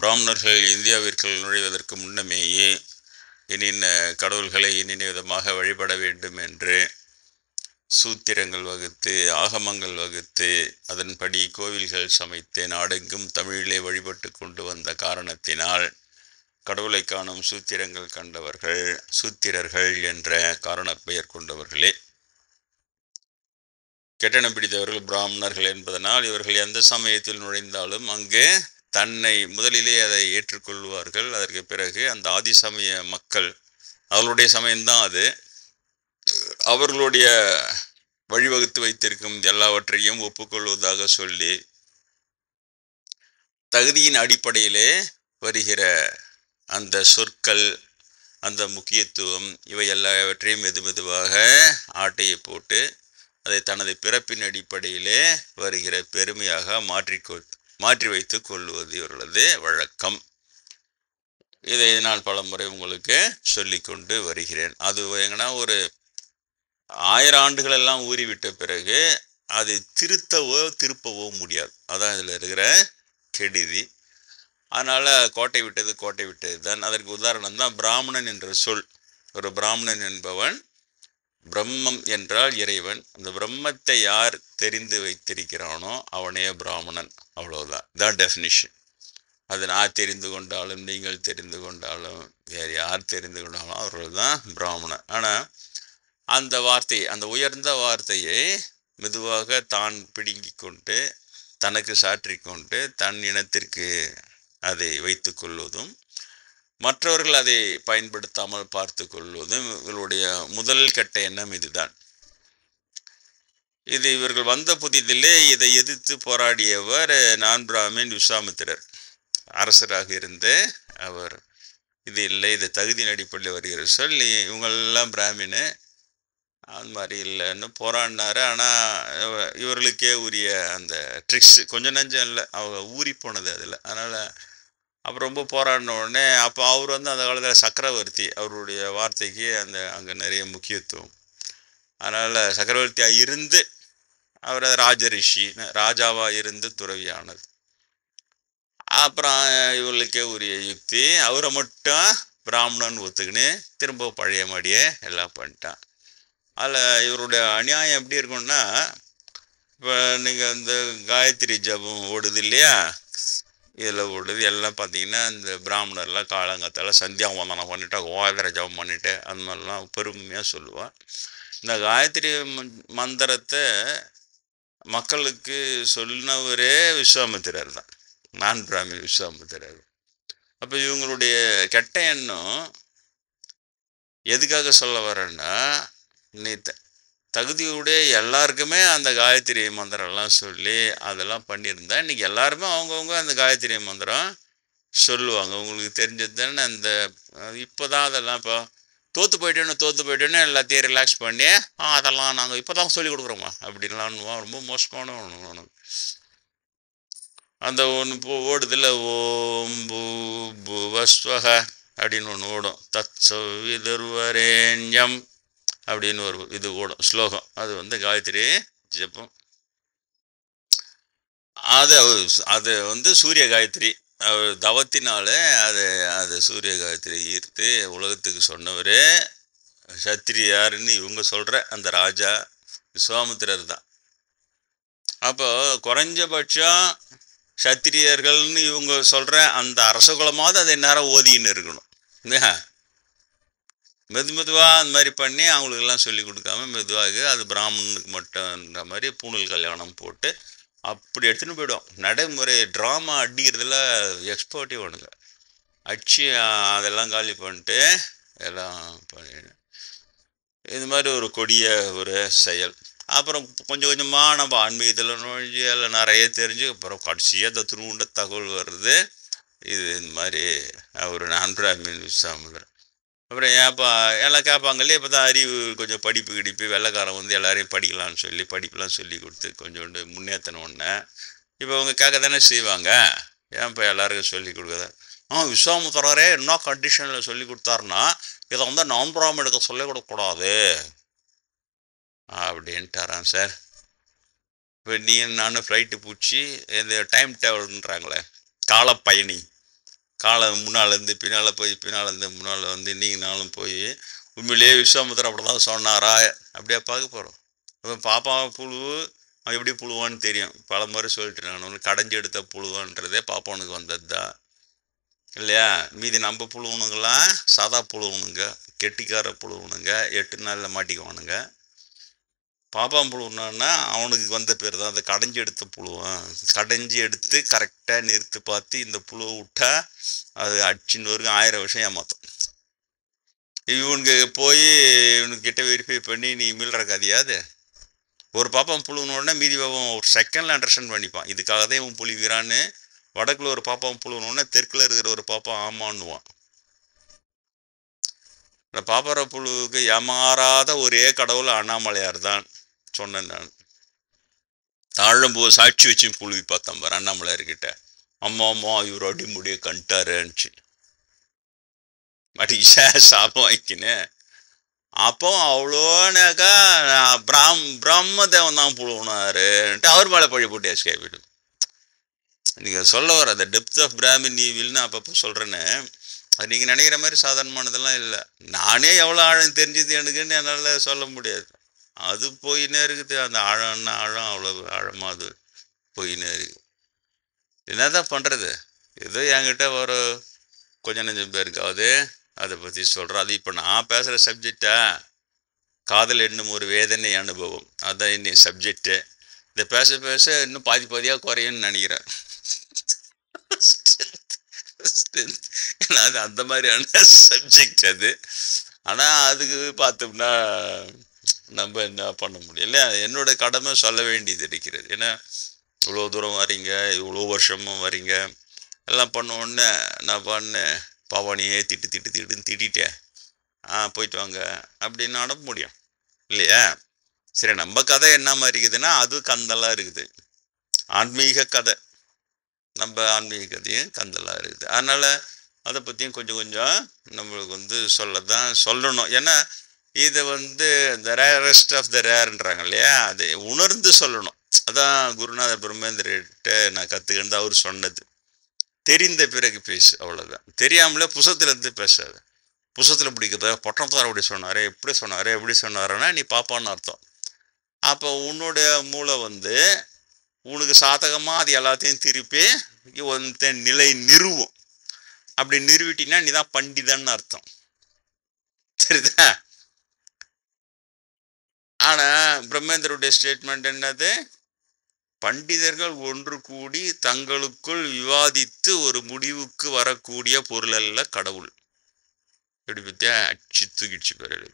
பிராமணர்கள் இந்தியாவிற்குள் நுழைவதற்கு முன்னமேயே இன்னின்ன கடவுள்களை இன்னின்ன விதமாக வழிபட வேண்டும் என்று சூத்திரங்கள் வகுத்து ஆகமங்கள் வகுத்து அதன்படி கோவில்கள் சமைத்து நாடெங்கும் தமிழிலே வழிபட்டு கொண்டு வந்த காரணத்தினால் கடவுளை காணும் சூத்திரங்கள் கண்டவர்கள் சூத்திரர்கள் என்ற காரணப்பெயர் கொண்டவர்களே. கெட்டணம் பிடித்தவர்கள் பிராமணர்கள் என்பதனால் இவர்கள் எந்த சமயத்தில் நுழைந்தாலும் அங்கே தன்னை முதலிலே அதை ஏற்றுக்கொள்வார்கள். அதற்கு பிறகு அந்த ஆதிசமய மக்கள், அவர்களுடைய சமயம்தான் அது, அவர்களுடைய வழிவகுத்து வைத்திருக்கும் எல்லாவற்றையும் ஒப்புக்கொள்வதாக சொல்லி தகுதியின் அடிப்படையிலே வருகிற அந்த சொற்கள், அந்த முக்கியத்துவம், இவை எல்லாவற்றையும் மெதுவாக ஆட்டையை போட்டு அதை தனது பிறப்பின் அடிப்படையிலே வருகிற பெருமையாக மாற்றி வைத்து கொள்வது இவர்களது வழக்கம். இதை நான் பல முறை உங்களுக்கு சொல்லி கொண்டு வருகிறேன். அது எங்கன்னா ஒரு 1000 ஆண்டுகள் எல்லாம் ஊறிவிட்ட பிறகு அதை திருப்பவோ முடியாது. அதான் இதில் இருக்கிற கெடுதி. அதனால் கோட்டை விட்டது தான். அதற்கு உதாரணம் தான் பிராமணன் என்ற சொல். ஒரு பிராமணன் என்பவன், பிரம்மம் என்றால் இறைவன், அந்த பிரம்மத்தை யார் தெரிந்து வைத்திருக்கிறானோ அவனே பிராமணன். அவ்வளோதான், தான் டெஃபினிஷன். அது நான் தெரிந்து கொண்டாலும் நீங்கள் தெரிந்து கொண்டாலும் வேறு யார் தெரிந்து கொண்டாலும் அவர்கள் தான் பிராமணன். ஆனால் அந்த வார்த்தையை, அந்த உயர்ந்த வார்த்தையை மெதுவாக தான் பிடுங்கி கொண்டு தனக்கு சாற்றிக்கொண்டு தன் இனத்திற்கு அதை வைத்து கொள்வதும் மற்றவர்கள் அதை பயன்படுத்தாமல் பார்த்து கொள்வதும் இவர்களுடைய முதல் கெட்ட எண்ணம் இதுதான். இது இவர்கள் வந்த புதிதிலே இதை எதிர்த்து போராடியவர் நான் பிராமின் விஸ்வாமித்திரர் அரசராக இருந்து அவர் இது இல்லை, இது தகுதியின் அடிப்படையில் வருகிற சொல்லி இவங்களெல்லாம் பிராமின்னு அந்த மாதிரி இல்லைன்னு போராடினாரு. ஆனால் இவர்களுக்கே உரிய அந்த ட்ரிக்ஸ் கொஞ்சம் நஞ்சம் இல்லை, அவங்க ஊறி போனது அதில். அதனால் அப்புறம் ரொம்ப போராடின உடனே அப்போ அவர் அந்த காலத்தில் சக்கரவர்த்தி, அவருடைய வார்த்தைக்கு அங்கே நிறைய முக்கியத்துவம். அதனால் சக்கரவர்த்தியாக இருந்து அவர் ராஜரிஷி, ராஜாவாக இருந்து துறவியானது. அப்புறம் இவர்களுக்கே உரிய யுக்தி, அவரை மட்டும் பிராமணன் ஒத்துக்கின்னு திரும்ப பழைய மாதிரியே எல்லாம் பண்ணிட்டான். அதில் இவருடைய அநியாயம் எப்படி இருக்குன்னா, இப்போ நீங்கள் இந்த காயத்ரி ஜபம் ஓடுது இல்லையா, இதில் ஓடுது எல்லாம் பார்த்தீங்கன்னா இந்த பிராமணர்லாம் காலங்கத்தால் சந்தியாவந்தனம் பண்ணிவிட்டு ஓதர ஜபம் பண்ணிவிட்டு அந்த மாதிரிலாம் பெருமையாக சொல்லுவாள். இந்த காயத்ரி மந்திரத்தை மக்களுக்கு சொன்னவரே விஸ்வாமித்திரர் தான், நான் பிராமி விஸ்வாமித்திரர். அப்போ இவங்களுடைய கெட்ட எண்ணம் எதுக்காக சொல்ல வரேன்னா, நீ தகுதியுடைய எல்லாருக்குமே அந்த காயத்ரி மந்திரம்லாம் சொல்லி அதெல்லாம் பண்ணியிருந்தா இன்றைக்கி எல்லாருமே அவங்கவுங்க அந்த காயத்ரி மந்திரம் சொல்லுவாங்க. உங்களுக்கு தெரிஞ்சது தானே. அந்த இப்போ தான் அதெல்லாம் இப்போ தோற்று போயிட்டேன்னு எல்லாத்தையும் ரிலாக்ஸ் பண்ணி அதெல்லாம் நாங்கள் இப்போ தான் சொல்லி கொடுக்குறோமா அப்படின்லாம் ரொம்ப மோசமான ஒன்று. அந்த ஒன்று இப்போ ஓடுதில்ல, ஓம் பூவஸ்வக அப்படின்னு ஒன்று ஓடும், தத்சவிதுர்வரேண்யம் அப்படின்னு ஒரு இது ஓடும் ஸ்லோகம். அது காயத்ரி ஜபம். அது சூரிய காயத்ரி, அவர் தவத்தினால அது சூரிய காயத்ரி ஈர்த்து உலகத்துக்கு சொன்னவர் சத்திரியாருன்னு இவங்க சொல்கிற அந்த ராஜா விஸ்வாமித்திரர் தான். அப்போ குறைஞ்சபட்சம் சத்திரியர்கள்னு இவங்க சொல்கிற அந்த அரசகுலமாவது அதை நேரம் ஓதின்னு இருக்கணும். மெதுவாக அந்த மாதிரி பண்ணி அவங்களுக்கெல்லாம் சொல்லி கொடுக்காம மெதுவாக அது பிராமணனுக்கு மட்டும்ன்ற மாதிரி பூணல் கல்யாணம் போட்டு அப்படி எடுத்துன்னு போய்டும். நடைமுறை ட்ராமா அடிக்கிறதுல எக்ஸ்பர்ட்டே வேணுங்க. அடிச்சு அதெல்லாம் காலி பண்ணிட்டு எல்லாம் பண்ணிடு. இது மாதிரி ஒரு கொடிய ஒரு செயல். அப்புறம் கொஞ்சம் கொஞ்சமாக நம்ம ஆன்மீகத்தில் நுழைஞ்சி எல்லாம் நிறைய தெரிஞ்சு அப்புறம் கடைசியாக அந்த திருவுண்ட தகவல் வருது, இது இந்த மாதிரி ஒரு நான் பிராமின் விஸ்வாமித்திரர். அப்புறம் ஏன்ப்பா எல்லாம் கேட்பாங்க இல்லையா, இப்போ தான் அறிவு கொஞ்சம் படிப்பு வெள்ளைக்காரன் எல்லாரையும் படிப்பெலாம் சொல்லி கொடுத்து கொஞ்சோண்டு முன்னேற்றினோடனே இப்போ அவங்க கேட்க தானே செய்வாங்க, ஏன்ப்பா எல்லாருக்கும் சொல்லி கொடுக்குறத. விஸ்வாமித்திரரே என்ன கண்டிஷனில் சொல்லி கொடுத்தாருன்னா இதை நான் பிராமணனுக்கு சொல்லிக் கொடுக்கக்கூடாது அப்படின்ட்டாரான் சார். இப்போ நீ நானும் ஃப்ளைட்டு பூச்சி இந்த டைம் டேபிள்ன்றாங்களே, காலப்பயணி, காலை முன்னாலேருந்து பின்னால் போய் பின்னாலேருந்து முன்னால் வந்து நீங்கள் நாளும் போய் உண்மையிலேயே விஸ்வாமித்திரர் அப்படி தான் சொன்னாரா அப்படியே பார்க்க போகிறோம். அப்போ பாப்பா புழு அவன் எப்படி புழுவான்னு தெரியும். பல முறை சொல்லிட்டு நான் ஒன்று கடைஞ்சி எடுத்த புழுவான்றதே பாப்பானுக்கு வந்தது தான் இல்லையா. மீதி நம்ம புழுவனுங்களாம் சாதா புழுவனுங்க, கெட்டிக்கார புழுவனுங்க, 8 நாளில் மாட்டிக்குவானுங்க. பாப்பான் புழுன்னா அவனுக்கு வந்த பேர் தான் அந்த கடைஞ்சி எடுத்த புழுவான். கடைஞ்சி எடுத்து கரெக்டாக நிறுத்து பார்த்து இந்த புழுவை விட்டா அது அடிச்சுன்னு வரைக்கும் 1000 வருஷம் ஏமாற்றும். இவனுக்கு போய் இவனுக்கிட்ட வெரிஃபை பண்ணி நீ மீள்ற கதையாது. ஒரு பாப்பான் புழுவனோடனே மீதி பாப்பான் ஒரு செகண்டில் அண்டர்ஸ்டாண்ட் பண்ணிப்பான். இதுக்காக தான் இவன் புழுகிறான்னு. வடக்கில் ஒரு பாப்பான் புழுவனோடனே தெற்கில் இருக்கிற ஒரு பாப்பா ஆமான்னுவான். இந்த பாப்பார புழுவுக்கு ஏமாறாத ஒரே கடவுள் அண்ணாமலையார் தான் சொன்னேன் நான். தாழம்பூ சாட்சி வச்சு புழுவி பார்த்தேன் பாரு அண்ணாமலையார்கிட்ட. அம்மா அம்மா இவர் அடிமுடியை கண்டாருச்சு மட்டி சாபம் வாங்கிக்கினேன். அப்போ அவ்வளோனாக்கா பிரம்மதேவன் தான் புழுவினாருன்ட்டு அவர் மேலே பழி போட்டு எஸ்கேபிடு. நீங்கள் சொல்ல வர அந்த டெப்த் ஆஃப் பிராமின் ஈவில்னு அப்பப்போ சொல்கிறேன்னு, அது நீங்கள் நினைக்கிற மாதிரி சாதாரணமானதெல்லாம் இல்லை. நானே எவ்வளோ ஆழம் தெரிஞ்சது எனக்குன்னு என்னால் சொல்ல முடியாது. அது போயின்னே இருக்குது. அந்த ஆழம்னா ஆழம் அவ்வளோ ஆழமாக அது போயின்னே இருக்குது. என்ன தான் பண்ணுறது? ஏதோ என்கிட்ட ஒரு கொஞ்சம் நெஞ்சம் பேருக்காவது அதை பற்றி சொல்கிறேன். அது இப்போ நான் பேசுகிற சப்ஜெக்டா காதல் என்னும் ஒரு வேதனை அனுபவம், அதுதான் இன்னும் சப்ஜெக்டு. இதை பேச பேச இன்னும் பாதியாக குறையும்னு நினைக்கிறேன். ஏன்னா அது அந்த மாதிரியான சப்ஜெக்ட் அது. ஆனால் அதுக்கு பார்த்தோம்னா நம்ம என்ன பண்ண முடியல. என்னோட கடமை சொல்ல வேண்டியது இருக்கிறது. ஏன்னா இவ்வளோ தூரம் வரீங்க, இவ்வளோ வருஷமும் வரீங்க, எல்லாம் பண்ண உடனே நான் பண்ணேன் பாவானியே திட்டிட்டேன். போயிட்டு வாங்க அப்படின்னு நட முடியும் இல்லையா. சரி, நம்ம கதை என்ன மாதிரி இருக்குதுன்னா அது கந்தலாக இருக்குது. ஆன்மீக கதை, நம்ம ஆன்மீக கதையும் கந்தலாக இருக்குது. அதனால் அதை பற்றியும் கொஞ்சம் கொஞ்சம் நம்மளுக்கு சொல்லணும். ஏன்னா இதை இந்த ரேரஸ்ட் ஆஃப் த ரேர்ன்றாங்க இல்லையா, அதை உணர்ந்து சொல்லணும். அதான் குருநாதர் பிரம்மேந்திரர்கிட்ட நான் கற்றுக்கிட்டு அவர் சொன்னது. தெரிந்த பிறகு பேசு, அவ்வளோதான். தெரியாமலே புசத்துலேருந்து பேசாது. புசத்தில் பிடிக்கிறத பட்டணத்தார் அப்படி சொன்னார், எப்படி சொன்னாருன்னா நீ பாப்பான்னு அர்த்தம். அப்போ உன்னுடைய மூளை உனக்கு சாதகமாக அது எல்லாத்தையும் திருப்பி நிலை நிறுவும். அப்படி நிறுவிட்டினா நீ தான் பண்டிதன்னு அர்த்தம், சரிதா. ஆனால் பிரம்மேந்திரருடைய ஸ்டேட்மெண்ட் என்னது? பண்டிதர்கள் ஒன்று கூடி தங்களுக்குள் விவாதித்து ஒரு முடிவுக்கு வரக்கூடிய பொருள் அல்ல கடவுள். எப்படி பற்றியா அச்சு தூக்கிடுச்சு பேர்.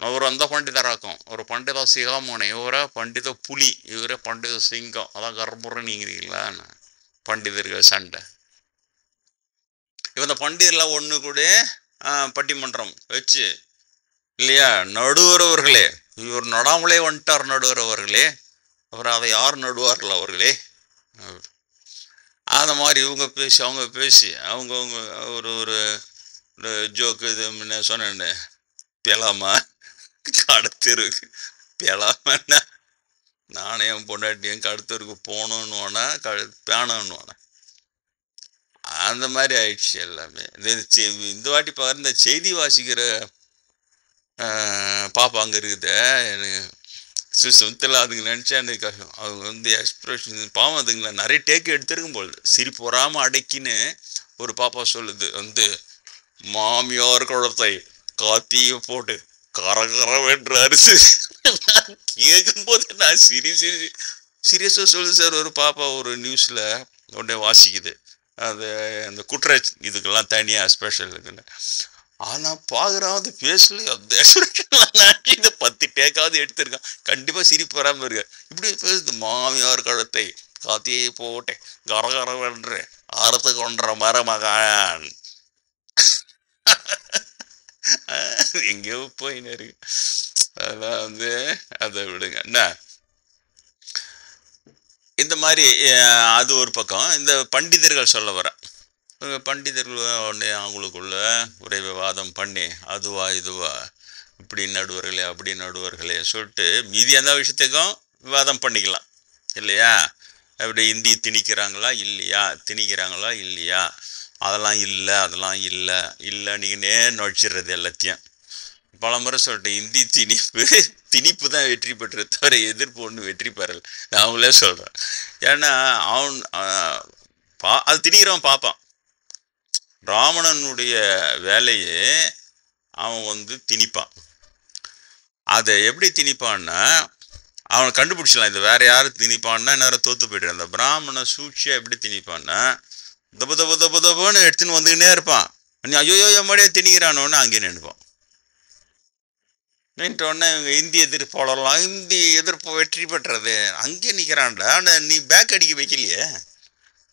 ஒரு அந்த பண்டிதராக்கும், ஒரு பண்டித சிகாமணி, இவரை பண்டித புலி, இவரே பண்டித சிங்கம். அதான் கர்ப்புறம் நீங்கிறீங்களா பண்டிதர்கள் சண்டை. இவன் இந்த பண்டிதர்லாம் ஒன்று கூட பட்டிமன்றம் வச்சு இல்லையா, நடுவரவர்களே இவர் நடாமலே வந்துட்டார் நடுவரவர்களே, அப்புறம் அதை யார் நடுவார்கள் அவர்களே, அந்த மாதிரி இவங்க பேசி அவங்கவுங்க ஒரு ஒரு ஜோக்கு இது முன்ன சொன்னேன்னு பேலாமா கடத்தருக்கு பேலாமன்னா நாணயம் பொண்டாட்டியும் கடத்தருக்கு போகணுன்னு பேணுன்னு அந்த மாதிரி ஆயிடுச்சு எல்லாமே. இந்த வாட்டி பாரு இந்த செய்தி வாசிக்கிற பாப்பா அங்கே இருக்குது. எனக்கு சுத்தலாம் அதுங்க நினச்சா எனக்கு அவங்க எக்ஸ்பிரஷன் பாவம் அதுங்கள நிறைய டேக்கு எடுத்துருக்கும் பொழுது சிரிப்பு வராமல் அடைக்கின்னு ஒரு பாப்பா சொல்லுது மாமியார் குழந்தை காத்திய போட்டு கரகரவென்ற அரிசி கேட்கும்போது நான் சீரியஸாக சொல்லுது சார். ஒரு பாப்பா ஒரு நியூஸில் உடனே வாசிக்குது அந்த குற்ற இதுக்கெல்லாம் தனியாக ஸ்பெஷல் இருக்குன்னு. ஆனால் பார்க்குறான் அது பேசல, அந்த எக்ஸ்பிரஷன்லாம் இதை 10 டேக்காவது எடுத்திருக்கான். கண்டிப்பாக சிரிப்பு வராமல் இருக்கு. இப்படி பேசுது மாமியார் கழுத்தை காத்தியே போட்டேன் கரகரவென்று அறுத்து கொன்ற மரமகான் எங்கேயோ போயின்னு இருக்கு. அதெல்லாம் அதை விடுங்க. என்ன இந்த மாதிரி அது ஒரு பக்கம். இந்த பண்டிதர்கள் சொல்ல வர பண்டிதர்கள் உடனே அவங்களுக்குள்ள ஒரே விவாதம் பண்ணி அதுவா இதுவா இப்படி நடுவர்களே அப்படி நடுவர்களே சொல்லிட்டு மீதி அந்த விஷயத்துக்கும் விவாதம் பண்ணிக்கலாம் இல்லையா. அப்படி இந்தி திணிக்கிறாங்களா இல்லையா அதெல்லாம் இல்லை, அதெல்லாம் இல்லை இல்லை, நீங்கள் நேர் நொழிச்சிடுறது எல்லாத்தையும். பல முறை சொல்லிட்டேன், இந்தி திணிப்பு தான் வெற்றி பெற்ற தவிர எதிர்ப்பு ஒன்று வெற்றி பெறலை. நான் அவங்களே சொல்கிறேன். ஏன்னா அவன் அது திணிக்கிறவன் பார்ப்பான். ராவணனுடைய வேலையே அவன் திணிப்பான். அதை எப்படி திணிப்பான்னா, அவனை கண்டுபிடிச்சலாம். இது வேற யாரும் திணிப்பான்னா நேரம் தோத்து போய்ட்டு. அந்த பிராமண சூழ்ச்சியாக எப்படி திணிப்பான்னா, தபுன்னு எடுத்துன்னு வந்துக்கினே இருப்பான். நீ ஐயோ எம்மாடியே திணிக்கிறானோன்னு அங்கே நினைப்பான். நின்ட்டோடனே இந்திய எதிர்ப்பாளர்லாம் இந்தி எதிர்ப்பு வெற்றி பெற்றது அங்கே நிற்கிறான்டா. ஆனால் நீ பேக் அடிக்க வைக்கலையே,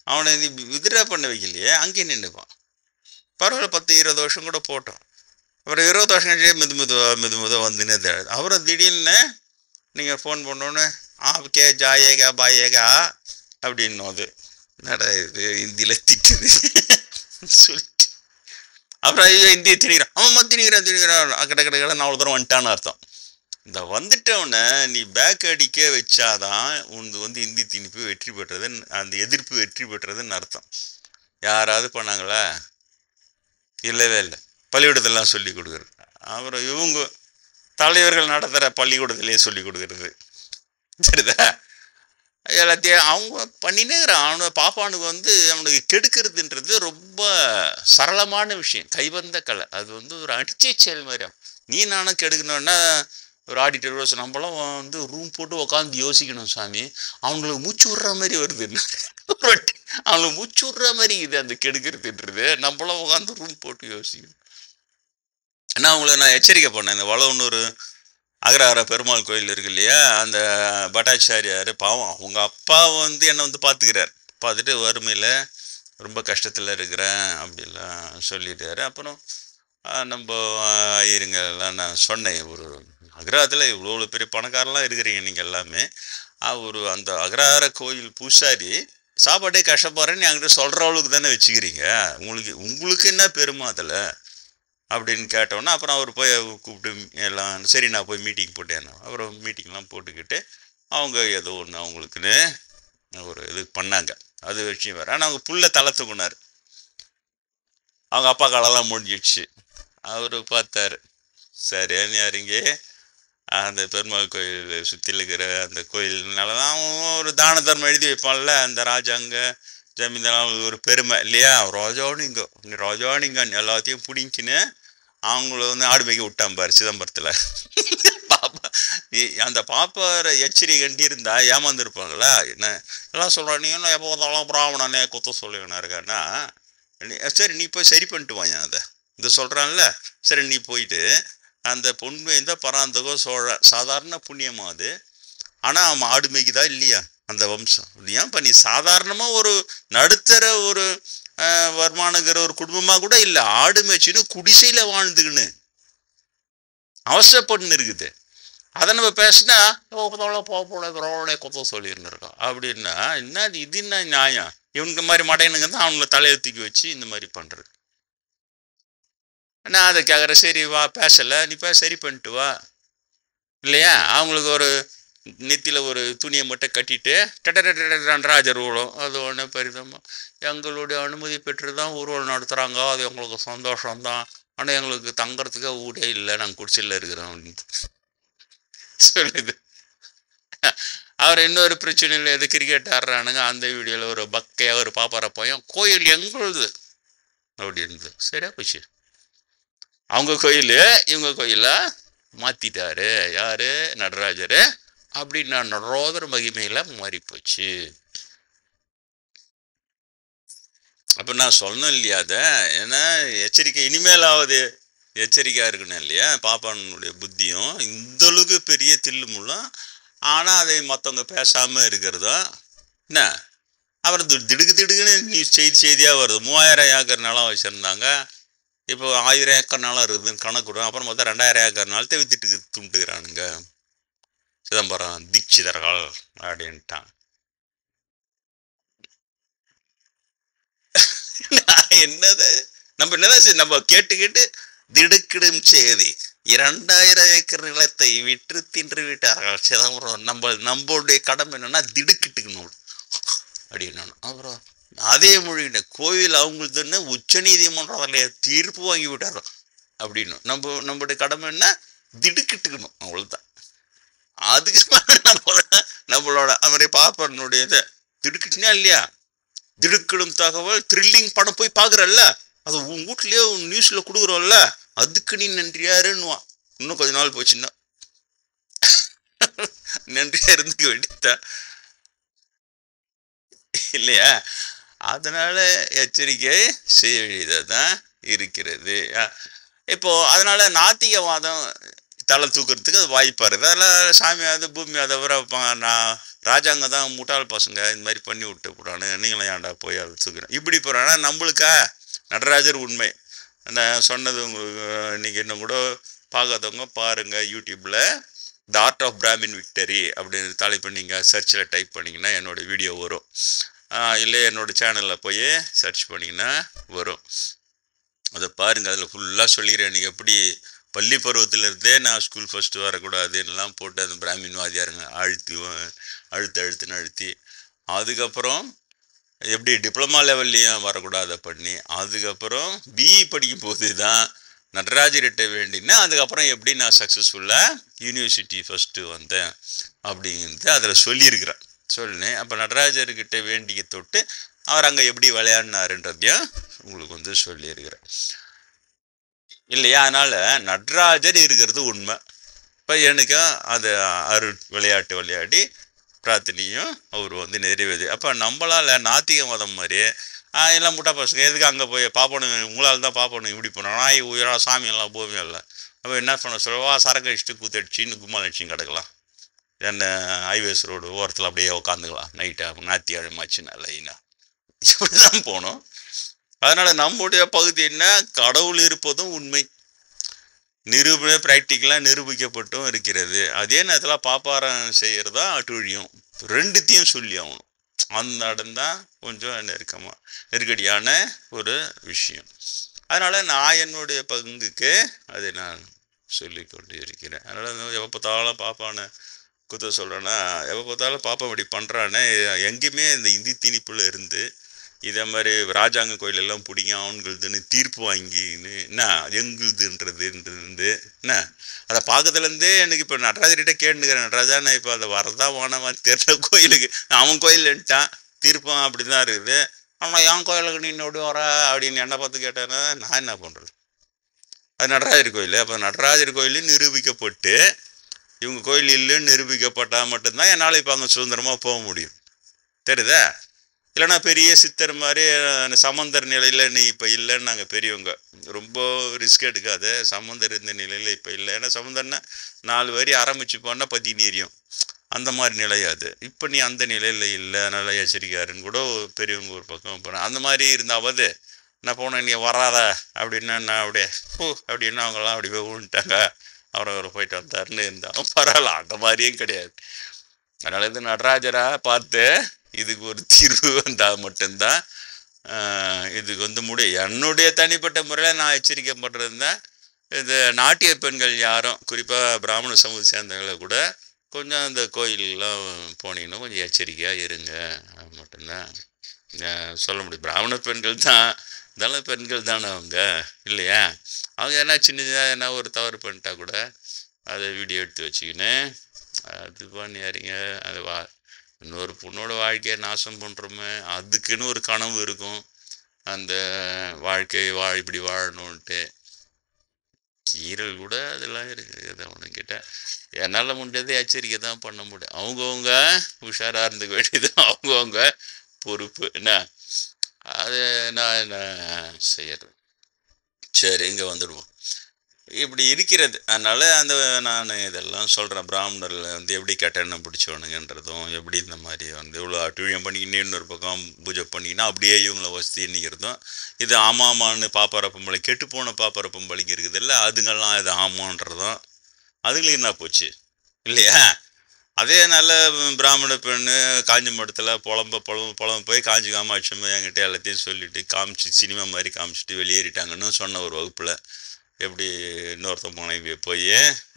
அவனை நீ வித்ட்ரா பண்ண வைக்கலையே, அங்கே நின்றுப்பான். பரவாயில்ல, 10-20 வருஷம் கூட போட்டோம். அப்புறம் 20 வருஷம் கழிச்சே மெதுமெதுவாக வந்துன்னு தெரியாது. அப்புறம் திடீர்னு நீங்கள் ஃபோன் பண்ணோன்னு ஆப்கே ஜாயேகா பாயேகா அப்படின்னும். அது நட இது இந்தியில் திட்டுது சொல்லிட்டு அப்புறம் ஐயோ இந்தியை திணிக்கிறான், அவன் திணிக்கிறான் கடை அவ்வளோ தூரம் வந்துட்டான்னு அர்த்தம். இந்த வந்துட்டவனை நீ பேக் அடிக்க வச்சாதான் உனது இந்தி திணிப்பு வெற்றி பெற்றது, அந்த எதிர்ப்பு வெற்றி பெற்றதுன்னு அர்த்தம். யாராவது பண்ணாங்களா? இல்லவே இல்லை. பள்ளிக்கூடத்தெல்லாம் சொல்லி கொடுக்குறது. அப்புறம் இவங்க தலைவர்கள் நடத்துகிற பள்ளிக்கூடத்திலே சொல்லி கொடுக்குறது. சரிதா? எல்லாத்தையும் அவங்க பண்ணினேங்கிறான். அவனை பாப்பானுக்கு அவனுக்கு கெடுக்கிறதுன்றது ரொம்ப சரளமான விஷயம், கைவந்த கலை. அது ஒரு அடிச்சை செயல் மாதிரி. நீ நானும் கெடுக்கணும்னா ஒரு ஆடிட்டர் ரோஸ் நம்மளாம் ரூம் போட்டு உட்காந்து யோசிக்கணும் சாமி. அவங்களுக்கு மூச்சு விட்ற மாதிரி வருதுன்னு அவங்களுக்கு மூச்சு விட்ற மாதிரி இது அந்த கெடுக்கிறதுன்றது. நம்மளாம் உட்காந்து ரூம் போட்டு யோசிக்கணும். ஏன்னா அவங்கள நான் எச்சரிக்கை பண்ணேன். இந்த வளவனூர் அகரஹர பெருமாள் கோயில் இருக்கு இல்லையா, அந்த பட்டாச்சாரியார் பாவம் அவங்க அப்பா என்னை பார்த்துக்கிறார். பார்த்துட்டு வறுமையில் ரொம்ப கஷ்டத்தில் இருக்கிறேன் அப்படிலாம் சொல்லிட்டாரு. அப்புறம் நம்ம ஐயருங்கெல்லாம் நான் சொன்னேன், ஒரு அக்ரஹத்தில் இவ்வளோ பெரிய பணக்காரெலாம் இருக்கிறீங்க நீங்கள் எல்லாமே, அந்த அக்ரஹார கோயில் பூசாரி சாப்பாட்டே கஷ்டப்படுறேன்னு என்கிட்ட சொல்கிற அளவுக்கு தானே வச்சுக்கிறீங்க, உங்களுக்கு என்ன பெருமை அதில் அப்படின்னு கேட்டோன்னா, அப்புறம் அவர் போய் கூப்பிட்டு எல்லாம் சரி நான் போய் மீட்டிங் போட்டேன். அப்புறம் மீட்டிங்லாம் போட்டுக்கிட்டு அவங்க ஏதோ ஒன்று அவங்களுக்குன்னு ஒரு இது பண்ணாங்க. அது விஷயம் வேறு. ஆனால் அவங்க புள்ள தலை தூக்குனார். அவங்க அப்பா காலெல்லாம் முடிஞ்சிடுச்சு. அவர் பார்த்தாரு, சரியான்னு யாருங்க அந்த பெருமாள் கோயில் சுற்றில இருக்கிற அந்த கோயில்னால தான் அவன் ஒரு தான தர்மம் எழுதி வைப்பான்ல, அந்த ராஜாங்க ஜமீன்தார் ஒரு பெருமை இல்லையா, ராஜானிங்க எல்லாத்தையும் பிடிங்கின்னு அவங்கள ஆடு மேய்க்க விட்டான் பாரு சிதம்பரத்தில். பாப்பா அந்த பாப்பாரை எச்சரி கண்டி இருந்தா ஏமாந்துருப்பாங்களா என்ன? எல்லாம் சொல்கிறான், நீ என்ன எப்போ பார்த்தாலும் பிராமணனே குத்த சொல்லினா இருக்கான்னா, சரி நீ போய் சரி பண்ணிட்டு வாங்க அதை இது சொல்கிறான்ல, சரி நீ போயிட்டு அந்த பொண்ணு பராந்தகோ சோழ சாதாரண புண்ணியமா அது. ஆனால் அவன் ஆடு மேய்க்குதா இல்லையா அந்த வம்சம்? ஏன் பண்ணி சாதாரணமாக ஒரு நடுத்தர ஒரு வருமானங்கிற ஒரு குடும்பமாக கூட இல்லை, ஆடு மேய்ச்சின்னு குடிசையில் வாழ்ந்துக்குன்னு அவசரப்பட்டுன்னு இருக்குது. அதை நம்ம பேசினா போகப்போட கொத்த சொல்லின்னு இருக்கோம். அப்படின்னா என்ன இது என்ன நியாயம்? இவனுக்கு மாதிரி மடையனுங்க தான் அவங்கள தலையை தூக்கி வச்சு இந்த மாதிரி பண்ணுறது. நான் அதை கேட்குறேன், சரி வா பேசலை, நீ சரி பண்ணிட்டு வா இல்லையா. அவங்களுக்கு ஒரு நெத்தியில் ஒரு துணியை மட்டும் கட்டிட்டு ராஜர் ஊழம் அது ஒன்று பெரிதம்மா எங்களுடைய அனுமதி பெற்று தான் ஊர்வலம் நடத்துகிறாங்க, அது எங்களுக்கு சந்தோஷம்தான், ஆனால் எங்களுக்கு தங்கறதுக்கே ஊடே இல்லை, நாங்கள் குடிசையில் இருக்கிறோம் அப்படின்னு சொல்லுது. அவர் இன்னொரு பிரச்சனையில் எது கிரிக்கெட் ஆடுறானுங்க, அந்த வீடியோவில் ஒரு பக்கையாக ஒரு பாப்பார பையன் கோயில் எங்களுது அப்படின்னு. சரியா போச்சு, அவங்க கோயில் இவங்க கோயில மாற்றிட்டாரு யார்? நடராஜர். அப்படின்னு நான் நடராஜர் மகிமையில் மாறிப்போச்சு. அப்போ நான் சொல்லணும் இல்லையா அதை? ஏன்னா எச்சரிக்கை இனிமேலாவது எச்சரிக்கையாக இருக்கணும் இல்லையா? பாப்பானுடைய புத்தியும் இந்த அளவுக்கு பெரிய தில்லுமுள்ளும், ஆனால் அதை மற்றவங்க பேசாமல் இருக்கிறதும் என்ன. அப்புறம் திடுக்குன்னு நியூஸ் செய்தியாக வருது. 3000 ஏக்கர் நிலம் வச்சுருந்தாங்க, இப்போ 1000 ஏக்கர் நிலம் இருக்குதுன்னு கணக்கு விடும். அப்புறம் மொத்தம் 2000 ஏக்கர் நிலத்தை வித்துட்டு துண்டுக்கிறானுங்க சிதம்பரம் தீட்சிதர்கள் அப்படின்ட்டான். என்னது நம்ம கேட்டு திடுக்கிடும் செய்தி, 2000 ஏக்கர் நிலத்தை விற்று தின்று விட்டார்கள் சிதம்பரம். நம்மளுடைய கடமை என்னன்னா திடுக்கிட்டுக்கணும் அப்படின்னு. அப்புறம் அதே மொழிகிட்ட கோவில் அவங்களுதுன்னு உச்ச நீதிமன்றத்தில் தீர்ப்பு வாங்கி விட்டாரோ அப்படின்னு நம்மளுடைய கடமை என்ன, திடுக்கிட்டுக்கணும், அவ்வளோதான். அதுக்கு நம்மளோட அவருடைய பாப்பனுடைய இதை திடுக்கிட்டுனா இல்லையா, திடுக்கிடும் தகவல் த்ரில்லிங் படம் போய் பார்க்குறல்ல, அது உன் வீட்லயே நியூஸ்ல கொடுக்குறோம்ல, அதுக்கு நீ நன்றியாருன்னுவான். இன்னும் கொஞ்ச நாள் போச்சுன்னா நன்றியா இருந்துக்க வேண்டியதா இல்லையா? அதனால எச்சரிக்கை செய்ய வேண்டியதான் இருக்கிறது. இப்போ அதனால நாத்திகவாதம் தலை தூக்குறதுக்கு அது வாய்ப்பா இருக்குது. அதெல்லாம் சாமியாவது பூமியாவது நான் ராஜாங்க தான் முட்டாள் பசங்க இந்த மாதிரி பண்ணி விட்டு போடான்னு, நீங்களும் ஏன்டா போய் அதை தூக்குறேன் இப்படி போகிறான்னா நம்மளுக்கா நடராஜர் உண்மை நான் சொன்னது உங்களுக்கு இன்னைக்கு இன்னும் கூட பார்க்காதவங்க பாருங்கள், யூடியூப்பில் the art of Brahmin victory அப்படின்னு தலைப்பு நீங்கள் சர்ச்சில் டைப் பண்ணிங்கன்னா என்னோடய வீடியோ வரும். இல்லை என்னோடய சேனலில் போய் சர்ச் பண்ணிங்கன்னா வரும், அதை பாருங்கள். அதில் ஃபுல்லாக சொல்லிக்கிறேன். நீங்கள் எப்படி பள்ளி பருவத்திலிருந்தே நான் ஸ்கூல் ஃபஸ்ட்டு வரக்கூடாதுன்னெலாம் போட்டு அந்த பிராமின் வாதியாருங்க அழுத்தி அதுக்கப்புறம் எப்படி டிப்ளமா லெவல்லையும் வரக்கூடாத பண்ணி, அதுக்கப்புறம் பிஇ படிக்கும் போது தான் நடராஜர்கிட்ட வேண்டினா, அதுக்கப்புறம் எப்படி நான் சக்ஸஸ்ஃபுல்லாக யூனிவர்சிட்டி ஃபஸ்ட்டு வந்தேன் அப்படிங்கிறது அதில் சொல்லியிருக்கிறேன். சொன்னேன். அப்போ நடராஜர்கிட்ட வேண்டிய தொட்டு அவர் அங்கே எப்படி விளையாடினாருன்றதையும் உங்களுக்கு சொல்லியிருக்கிறேன் இல்லையா? அதனால் நடராஜர் இருக்கிறது உண்மை. இப்போ எனக்கும் அது விளையாட்டு விளையாடி பிரார்த்தனையும் அவர் நிறைவேது. அப்போ நம்மளால் நாத்திக மதம் மாதிரி எல்லாம் முட்டா பசங்க எதுக்கு அங்கே போய் பார்ப்பணும், உங்களால் தான் பார்ப்பணும் இப்படி போனோம், நாய் உயிரா சாமியெல்லாம் பூமியும் இல்லை. அப்போ என்ன பண்ண சொல்லவா, சரக்கு அடிச்சுட்டு கூத்தடிச்சின்னு கும்மால் அடிச்சின்னு கிடக்கலாம், என்ன ஹைவேஸ் ரோடு ஓரத்தில் அப்படியே உட்காந்துக்கலாம் நைட்டாக ஞாயிற்றுக்கிழமாச்சுன்னா லைனா இப்படி தான் போனோம். அதனால் நம்முடைய பகுதி என்ன, கடவுள் இருப்பதும் உண்மை, ப்ராக்டிக்கலாக நிரூபிக்கப்பட்டும் இருக்கிறது. அதே நேரத்தில் பாப்பாரம் செய்கிறதா அட்டுழியும், ரெண்டுத்தையும் சொல்லி ஆகணும். அந்த இடம் தான் கொஞ்சம் நெருக்கடியான ஒரு விஷயம். அதனால் நான் என்னுடைய பங்குக்கு அதை நான் சொல்லி கொண்டு இருக்கிறேன். அதனால் எப்போ பார்த்தாலும் பாப்பானை குத்த சொல்கிறேன்னா, எப்போ பார்த்தாலும் பாப்பா இப்படி பண்ணுறானே, எங்கேயுமே இந்த இந்தி திணிப்பில் இருந்து இதே மாதிரி ராஜாங்க கோயிலெல்லாம் பிடிங்க அவனுங்களுதுன்னு தீர்ப்பு வாங்கின்னு என்ன எங்களுதுன்றது என்ன அதை பார்க்கறதுலேருந்தே எனக்கு இப்போ நடராஜர்கிட்ட கேட்டுக்கிறேன், நடராஜானே இப்போ அதை வரதான் வானவன் தெரியல கோயிலுக்கு, அவன் கோயிலுன்ட்டான் தீர்ப்பம் அப்படி தான் இருக்குது, ஆனால் என் கோயிலுக்கு நீ இன்னொரு வர அப்படின்னு என்ன பார்த்து கேட்டானா நான் என்ன பண்ணுறது, அது நடராஜர் கோயில். அப்போ நடராஜர் கோயில் நிரூபிக்கப்பட்டு இவங்க கோயில் இல்லைன்னு நிரூபிக்கப்பட்டால் மட்டும்தான் என்னால் இப்போ அங்கே சுதந்திரமாக போக முடியும், தெரியுதா? இல்லைன்னா பெரிய சித்தர் மாதிரி சமந்தர் நிலையில் நீ இப்போ இல்லைன்னு நாங்கள் பெரியவங்க ரொம்ப ரிஸ்க் எடுக்காது, சமந்தர் இந்த நிலையில் இப்போ இல்லை, ஏன்னா சமந்தர்னா 4 வரி ஆரம்பிச்சு போனால் பற்றி நீரியும் அந்த மாதிரி நிலையாது. இப்போ நீ அந்த நிலையில் இல்லை, நல்லா எச்சரிக்காருன்னு கூட பெரியவங்க ஒரு பக்கம் போகிறேன். அந்த மாதிரி இருந்தாவது நான் போனேன், நீ வராத அப்படின்னா நான் அப்படியே அப்படின்னா அவங்களாம் அப்படி போய் விழுந்துட்டாங்க, அவரை போயிட்டு வந்தாருன்னு இருந்தாலும் பரவாயில்ல, அந்த மாதிரியும் கிடையாது. அதனால் இது நடராஜராக பார்த்து இதுக்கு ஒரு தீர்வு வந்தால் மட்டும்தான் இதுக்கு முடியும். என்னுடைய தனிப்பட்ட முறையில் நான் எச்சரிக்கை பண்ணுறதுதான், இந்த நாட்டிய பெண்கள் யாரும் குறிப்பாக பிராமண சமூக சேர்ந்தவங்களை கூட கொஞ்சம் அந்த கோயிலெலாம் போனீங்கன்னா கொஞ்சம் எச்சரிக்கையாக இருங்க மட்டும்தான் சொல்ல முடியும். பிராமண பெண்கள் தான் தல பெண்கள் தானே அவங்க இல்லையா? அவங்க என்ன சின்னதாக என்ன ஒரு தவறு பண்ணிட்டா கூட அதை வீடியோ எடுத்து வச்சுக்கின்னு அது பண்ணியாருங்க, அது இன்னொரு பொண்ணோட வாழ்க்கையை நாசம் பண்ணுறோமே, அதுக்குன்னு ஒரு கனவு இருக்கும், அந்த வாழ்க்கை இப்படி வாழணுன்ட்டு கீரல் கூட அதெல்லாம் இருக்குது. அவனுக்கிட்ட என்னால் முடிஞ்சதை எச்சரிக்கை தான் பண்ண முடியும். அவங்கவுங்க உஷாராக இருந்துக்க வேண்டியது அவங்கவுங்க பொறுப்பு என்ன, அது நான் என்ன செய்யறது. சரி, இங்கே வந்துடுவோம். இப்படி இருக்கிறது. அதனால் நான் இதெல்லாம் சொல்கிறேன். பிராமணரில் எப்படி கெட்ட எண்ணம் பிடிச்சவனுங்கன்றதும், எப்படி இந்த மாதிரி இவ்வளோ அட்டுழியம் பண்ணிக்கின்னு இன்னொரு பக்கம் பூஜை பண்ணிக்கின்னா அப்படியே இவங்கள வசதி நிற்கிறதும், இது ஆமாமான்னு பாப்பார பொம்பளை கெட்டுப்போன பாப்பார பொம்பளைங்க இருக்குது இல்லை, அதுங்கெல்லாம் இது ஆமான்றதும் அதுங்களுக்கு என்ன போச்சு இல்லையா? அதே நல்ல பிராமண பெண்ணு காஞ்சி மடத்தில் புலம்பு போய் காஞ்சி காமாட்சம் என்கிட்ட எல்லாத்தையும் சொல்லிவிட்டு காமிச்சு சினிமா மாதிரி காமிச்சிட்டு வெளியேறிட்டாங்கன்னு சொன்ன ஒரு வகுப்பில். எப்படி இன்னொருத்த மனைவியை போய்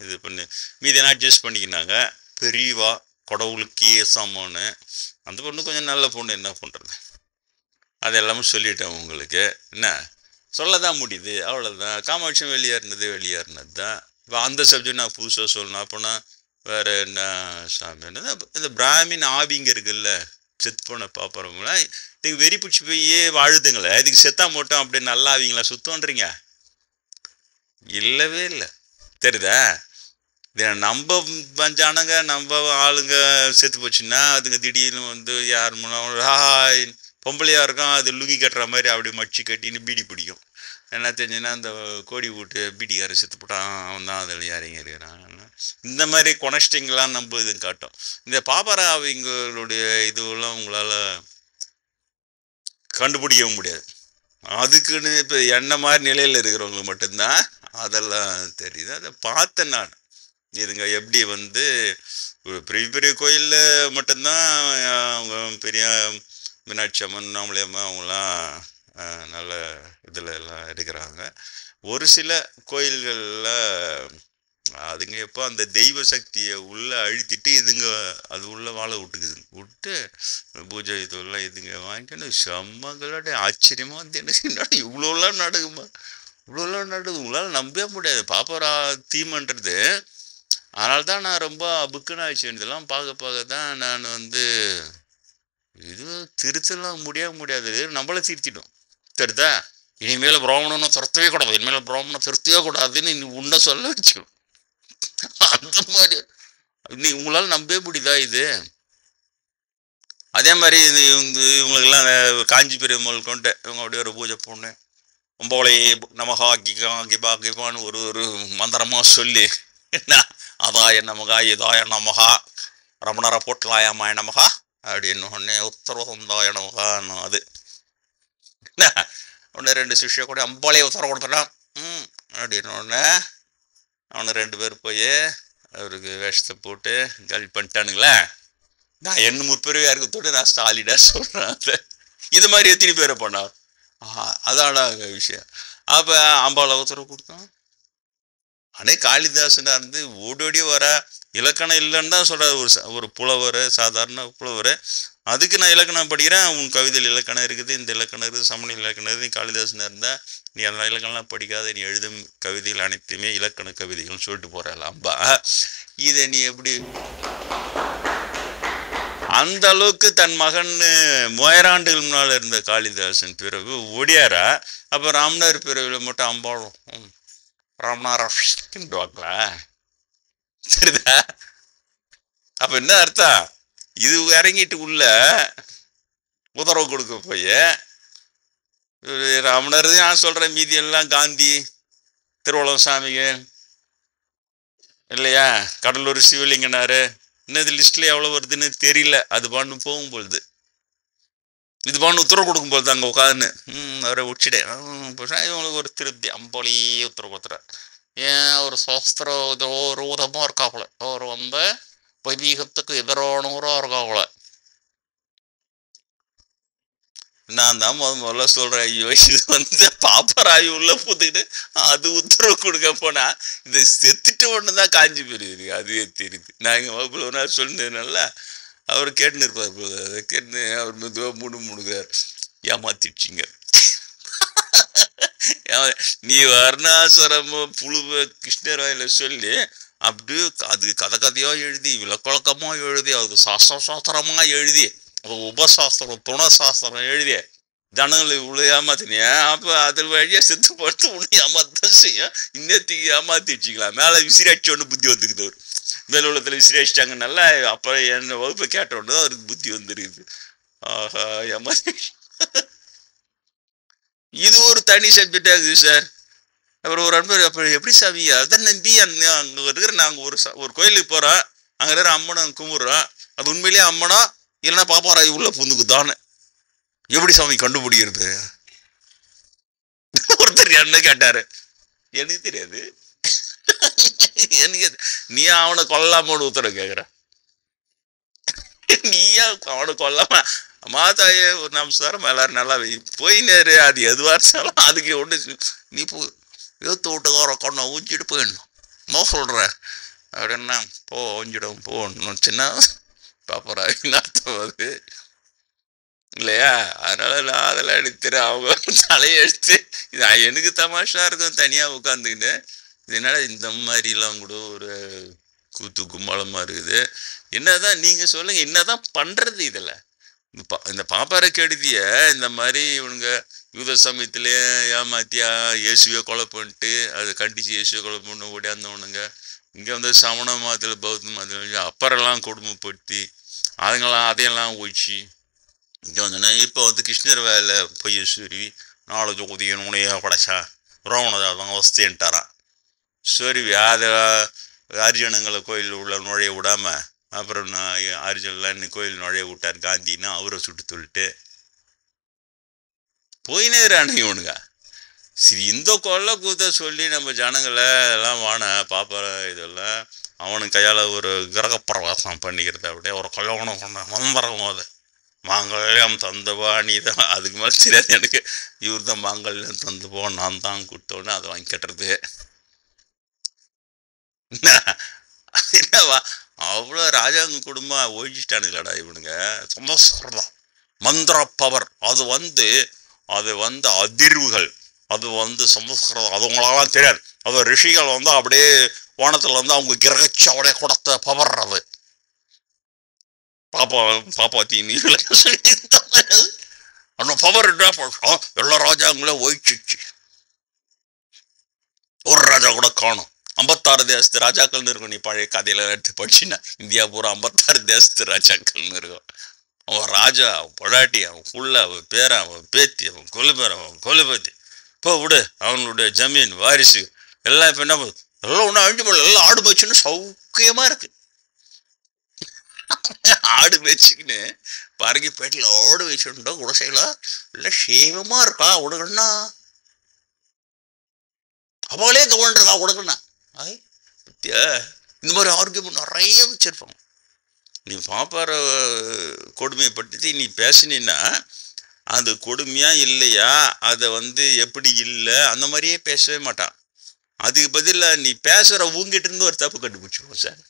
இது பண்ணி மீதியெல்லாம் அட்ஜஸ்ட் பண்ணிக்கினாங்க, பெரியவா கடவுளுக்கே சமன்னு. அந்த பொண்ணு கொஞ்சம் நல்ல பொண்ணு, என்ன பண்ணுறது, அதெல்லாமே சொல்லிட்டேன் உங்களுக்கு. என்ன சொல்ல தான் முடியுது, அவ்வளோதான். காமாட்சியம் வெளியேறினது தான். இப்போ அந்த சப்ஜெக்ட் நான் புதுசாக சொல்லணும் அப்போனா வேற என்ன சாமி இந்த பிராமின் ஆவிங்க இருக்குல்ல, செத்து போன பாப்பறவங்களாம் இதுக்கு வெறி பிடிச்சி போயே வாழுதுங்களே, இதுக்கு செத்தா மட்டும் அப்படி நல்லா ஆவீங்களா சுத்தம்ன்றீங்க? இல்லவே இல்லை. தெரியுதா? இதை நம்ம ஜனங்க நம்ம ஆளுங்க செத்து போச்சுன்னா அதுங்க திடீர்னு வந்து யார் ஹாய் பொம்பளையா இருக்கும், அது லுங்கி கட்டுற மாதிரி அப்படி மடிச்சு கட்டின்னு பீடி பிடிக்கும். என்ன தெரிஞ்சுன்னா அந்த கோடி வீட்டு பீடிக்கார செத்து போட்டான், அவன் தான் அதில் இறங்கி இருக்கிறான். இந்த மாதிரி கொனஸ்டிங்லாம் நம்ம இது காட்டும். இந்த பாப்பராவிங்களுடைய இதுவெல்லாம் உங்களால் கண்டுபிடிக்க முடியாது. அதுக்குன்னு இப்போ என்ன மாதிரி நிலையில் இருக்கிறவங்களுக்கு மட்டும்தான் அதெல்லாம் தெரியுது. அதை பார்த்தேன் நான். இதுங்க எப்படி வந்து ஒரு பெரிய பெரிய கோயிலில் மட்டும்தான் அவங்க பெரிய மீனாட்சி அம்மன், நாமளி அம்மா அவங்களாம் நல்ல இதில் எல்லாம் இருக்கிறாங்க. ஒரு சில கோயில்களில் அதுங்க எப்போ அந்த தெய்வ சக்தியை உள்ளே அழுத்திட்டு இதுங்க அது உள்ளே வாழ விட்டு பூஜை இதெல்லாம் இதுங்க வாங்கிக்கணும். செம்மங்களோட ஆச்சரியமாக வந்து என்ன இவ்வளோலாம் நடக்குமா, இவ்வளோலாம் நடக்குது, உங்களால் நம்பவே முடியாது. பாப்பரா தீமன்றது. அதனால தான் நான் ரொம்ப புக்குன்னு ஆயிடுச்சு. இதெல்லாம் பார்க்க தான் நான் வந்து இது திருத்தலாம் முடியாது, நம்மள திருத்திடும். தெரியுதா? இனிமேல் பிராமணனை துரத்தவே கூடாது, இனிமேல் பிராமணனை திருத்தவே கூடாதுன்னு நீ உன்னை சொல்ல வச்சிடும். அந்த மாதிரி நீ உங்களால் நம்பவே முடியுதா இது? அதே மாதிரி இது வந்து இவங்களுக்கெல்லாம் காஞ்சி பெரியம்மல் கொண்டு இவங்க அப்படியே ஒரு பூஜை போடணும், ஒம்போலையே நமகா கிபா கிபான்னு ஒரு மந்திரமாக சொல்லி என்ன அதாய நமகா இதாய நமகா ரமணர போட்டலாயமாய நமகா அப்படின்னு ஒன்னே உத்தரவந்தாய நமகான்னு அது என்ன ஒன்று 2 சிஷ்ய கூட அம்பாலையே உத்தரவு கொடுத்துட்டான் அப்படின்னு ஒன்று அவனு 2 பேர் போய் அவருக்கு வேஷத்தை போட்டு காலி பண்ணிட்டானுங்களே. நான் என்ன முற்பெருவையா இருக்கத்தோடு நான் ஸ்டாலிடாக சொல்கிறேன். இது மாதிரி எத்தனை பேரை பண்ணார்? அதான விஷயம். அப்போ அம்பாலை உத்தரவு கொடுத்தான். அனே காளிதாசனா இருந்து ஓடோடி வர இலக்கணம் இல்லைன்னு தான் சொல்கிறார். ஒரு புலவர், சாதாரண புலவர். அதுக்கு நான் இலக்கணம் படிக்கிறேன், உன் கவிதையில் இலக்கணம் இருக்குது, இந்த இலக்கணம் இருக்குது, சமணி இலக்கணம் இருக்குது. நீ காளிதாசனாக இருந்தால் நீ எல்லா இலக்கணம்லாம் படிக்காத, நீ எழுதும் கவிதைகள் அனைத்துமே இலக்கண கவிதைகள்னு சொல்லிட்டு போகிறாள் அம்பா. இதை நீ எப்படி அந்த அளவுக்கு தன் மகன் 3000 ஆண்டுகள் முன்னால் இருந்த காளிதாசன் பிறகு ஒடியாரா? அப்போ ராமனார் பிறவியில் மட்டும் அம்பாளும் ராமனாரா தெரியுதா? அப்ப என்ன அர்த்தம்? இது இறங்கிட்டு உள்ள உத்தரவு கொடுக்க போய் ராமனர் நான் சொல்றேன், மீதி எல்லாம் காந்தி, திருவள்ளுவர் சாமிங்க இல்லையா, கடலூர் சிவலிங்கனாரு, இன்னது லிஸ்ட்ல எவ்வளவு வருதுன்னு தெரியல. அது பாண்டு போகும்பொழுது இது பாண்டு உத்தரவு கொடுக்கும் பொழுது அங்கே உட்காந்துன்னு அவரை உச்சிட்டேன் இவங்களுக்கு ஒரு திருப்தி, அம்போலியே உத்தரவு கொடுத்துறாரு. ஏன் ஒரு சாஸ்திர இதோ ரோதமாக இருக்காப்புல, அவர் வந்து வைதீகத்துக்கு எதிரானவராக இருக்காப்புல. நான் தான் முதல்ல சொல்றேன், ஐயோ இது வந்து பாப்பராய் உள்ள புத்துக்கிட்டு அது உத்தரவு கொடுக்க போனா இந்த செத்துட்டு ஒண்ணுதான் காஞ்சி போயிருது. அதுவே தெரியுது. நான் எங்க வகுப்புல ஒரு நாள் சொல்லிருந்தேன்ல, அவர் கேட்டுன்னு இருப்பார். அதை கேட்டு அவர் மெதுவா முடுக்கிறார், ஏமாத்திடுச்சிங்க நீ வர்ணாசிரம புழுவ கிருஷ்ணராயில சொல்லி அப்படியே அது கதையா எழுதி விளக்கொழக்கமா எழுதி அதுக்கு சாஸ்திரமா எழுதி உபசாஸ்திரம் துணை சாஸ்திரம் எழுதிய ஜனங்களை இவ்வளவு ஏமாத்தினிய. அப்ப அதில் வழியா செத்து போட்டு உன்னை ஏமாத்தான் செய்யும். இன்னத்துக்கு ஏமாத்தி வச்சுக்கலாம். மேல விசிறாட்சி ஒன்று புத்தி வந்துக்குது. அவர் மேல் உள்ளத்துல விசிறாச்சிட்டாங்கனால அப்ப என்ன வகுப்பை கேட்டோன்னு அவருக்கு புத்தி வந்துருக்குது. ஆஹா ஏமாத்தி இது ஒரு தனி சப்ஜெக்ட் ஆகுது சார். அப்புறம் ஒரு அன்பர் அப்ப எப்படி சாமி அதான் நம்பி அங்க இருக்கிற நாங்க ஒரு கோயிலுக்கு போறோம், அங்க இருக்கிற அம்மனை கும்பிடுறோம், அது உண்மையிலேயே அம்மனா இல்லைன்னா பாப்பாராய் உள்ள புந்துக்குதான்னு எப்படி சாமி கண்டுபிடிக்கிறது? ஒருத்தர் என்ன கேட்டாரு, எனக்கு தெரியாது. எனக்கு நீ அவனை கொல்லாமோடு உத்தரவு கேக்குற, நீயா அவனை கொல்லாம மாதாயே ஒரு நமஸ்காரம் எல்லாரும் நல்லா போய் நேரு, அது எதுவா இருந்தாலும் அதுக்கு ஒன்று நீ போ எழுத்து வீட்டுக்கார கொண்டை ஊஞ்சிட்டு போயிடணும் மோ சொல்ற அப்படின்னா போ ஊஞ்சிடும் போடணும் சின்ன பாப்பராயின்னு அர்த்தம். அது இல்லையா? அதனால நான் அதெல்லாம் எடுத்துறேன். அவங்க தலையெழுத்து இது எனக்கு தமாஷா இருக்கும் தனியாக உட்காந்துக்கிட்டு. இதனால இந்த மாதிரிலாம் கூட ஒரு கூத்து கும்மாளமாக இருக்குது. என்னதான் நீங்கள் சொல்லுங்கள், என்னதான் பண்ணுறது இதில்? இந்த பாப்பாரை கெடுதிய இந்த மாதிரி இவனுங்க யூத சமயத்திலே ஏமாத்தியா இயேசுவை கொலை பண்ணிட்டு அதை கண்டிச்சு இயேசுவை கொலை பண்ண ஓடியாந்தவனுங்க இங்கே வந்து சமண மதத்தில் பௌத்த மதத்தில் அப்பறெல்லாம் கொடுமைப்படுத்தி அதையெல்லாம் ஒழிச்சு இங்கே வந்தோன்னா இப்போ வந்து கிருஷ்ணர் வேலை பொய்ய சூரி நாலு ஜோதியன் உனைய படைச்சா ரோவணதான் வஸ்தேன்ட்டாரான். சரி அதை அர்ஜுனங்களை கோயில் உள்ள நுழைய விடாம அப்புறம் நான் அர்ஜுன்லாம் இன்னும் கோயில் நுழைய விட்டார் காந்தின்னு அவரை சுட்டு சொல்லிட்டு போயினேறானு இவனுங்க. சரி இந்த கொல்ல கூத்த சொல்லி நம்ம ஜனங்களை எல்லாம் வான பாப்பா இதெல்லாம் அவனுக்கு கையால் ஒரு கிரகப்பிரவாசம் பண்ணிக்கிறத அப்படியே ஒரு கல்யாணம் கொண்ட வந்துடுறோம். அது மாங்கல்யம் தந்தவா நீ தான், அதுக்கு மேலே தெரியாது எனக்கு. இவர் தான் மாங்கல்யம் தந்துப்போம் நான் தான் கொடுத்தோன்னு அதை வாங்கி கட்டுறது என்னவா அவ்வளோ ராஜாங்க குடும்பம் ஒழிச்சிட்டானுங்களாடா இவனுங்க. சந்தோஷம் மந்திர பவர் அது வந்து அதிர்வுகள் அது வந்து சமஸ்கிருதம் அது உங்களாலாம் தெரியாது. அது ரிஷிகள் வந்து அப்படியே வானத்தில் வந்து அவங்க கிரகிச்சு அப்படியே கொடுத்த பவர் அது. பாப்பா தீனி அந்த பவர் எல்லா ராஜாங்களும் ஒழிச்சிச்சு. ஒரு ராஜா கூட காணும். 56 தேசத்து ராஜாக்கள்னு இருக்கும். நீ பழைய கதையில எடுத்து படிச்சுன்னா இந்தியா பூரா 56 தேசத்து ராஜாக்கள்னு இருக்கும். அவன் ராஜா, அவன் பொடாட்டி, அவன் புள்ள, அவன் பேரன், அவன் பேத்தி, அவன் கொலுபேரன், அவன் கொலுபேத்தி, இப்போ விடு அவனுடைய ஜமீன் வாரிசு எல்லாம் இப்போ என்ன எல்லாம் ஒன்றும் அழிஞ்சு போடல. எல்லாம் ஆடு மேய்ச்சுன்னு சௌக்கியமா இருக்கு. ஆடு மேய்ச்சிக்கின்னு பரங்கிப்பேட்டில் ஆடு வச்சுட்டா குடிசையில இல்லை சேவமா இருக்கா உடுகண்ணா அவளே கவர்ன் இருக்கா உடுகண்ணா. இந்த மாதிரி ஆரோக்கியம் நிறைய வச்சிருப்பாங்க. நீ பாப்பார கொடுமையை பற்றி நீ பேசினா அது கொடுமையா இல்லையா, அதை வந்து எப்படி இல்லை அந்த மாதிரியே பேசவே மாட்டான். அதுக்கு பதிலாக நீ பேசுற உங்ககிட்ட இருந்து ஒரு தப்பு கண்டுபிடிச்சிருவோம் சார்.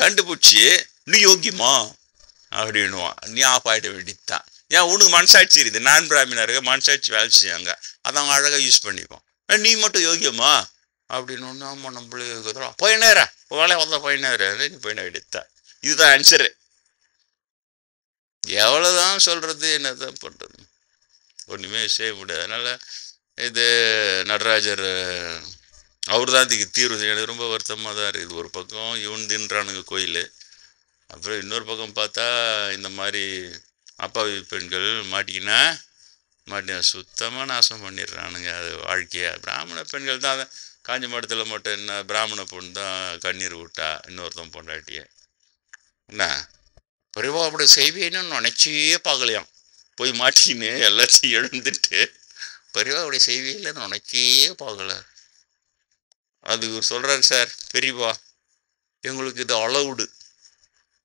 கண்டுபிடிச்சி நீ யோக்கியமா அப்படின்னுவான். நீ ஆஃப் ஆகிட வேண்டியதுதான். ஏன் உனக்கு மனசாட்சி இருக்குது. நான் பிராமினா இருக்க மனசாட்சி வேலை செய்யாங்க, அதை அவங்க அழகாக யூஸ் பண்ணிப்போம். நீ மட்டும் யோக்கியமா அப்படின்னு ஒன்று. ஆமாம் நம்மளே போயினேற வேலையை வந்தால் போயினேற நீ போயின வேண்டியதுதான். இதுதான் ஆன்சரு. எவ்வளோதான் சொல்கிறது, என்னதான் பண்ணுறது, ஒன்றுமே செய்ய முடியாது. அதனால் இது நடராஜர் அவர் தான் இதுக்கு தீர்வு. எனக்கு ரொம்ப வருத்தமாக தான் இருக்குது. ஒரு பக்கம் இவன் தின்றானுங்க கோயில், அப்புறம் இன்னொரு பக்கம் பார்த்தா இந்த மாதிரி அப்பாவி பெண்கள் மாட்டிக்கினா சுத்தமாக நாசம் பண்ணிடுறானுங்க அது வாழ்க்கையை. பிராமண பெண்கள் தான் அதை காஞ்சி மடத்தில் மட்டும் என்ன பிராமண பொண்ணு தான் கண்ணீர் விட்டா இன்னொருத்தன் பொண்டாட்டிய என்ன பெரியவா அப்படி செய்வேன்னு நினச்சியே பார்க்கலையாம். போய் மாட்டின்னு எல்லாத்தையும் எழுந்துட்டு பெரியவா அப்படி செய்வேன்னு நினச்சே பார்க்கல. அது சொல்கிறாரு சார் பெரியவா எங்களுக்கு இது அளவுடு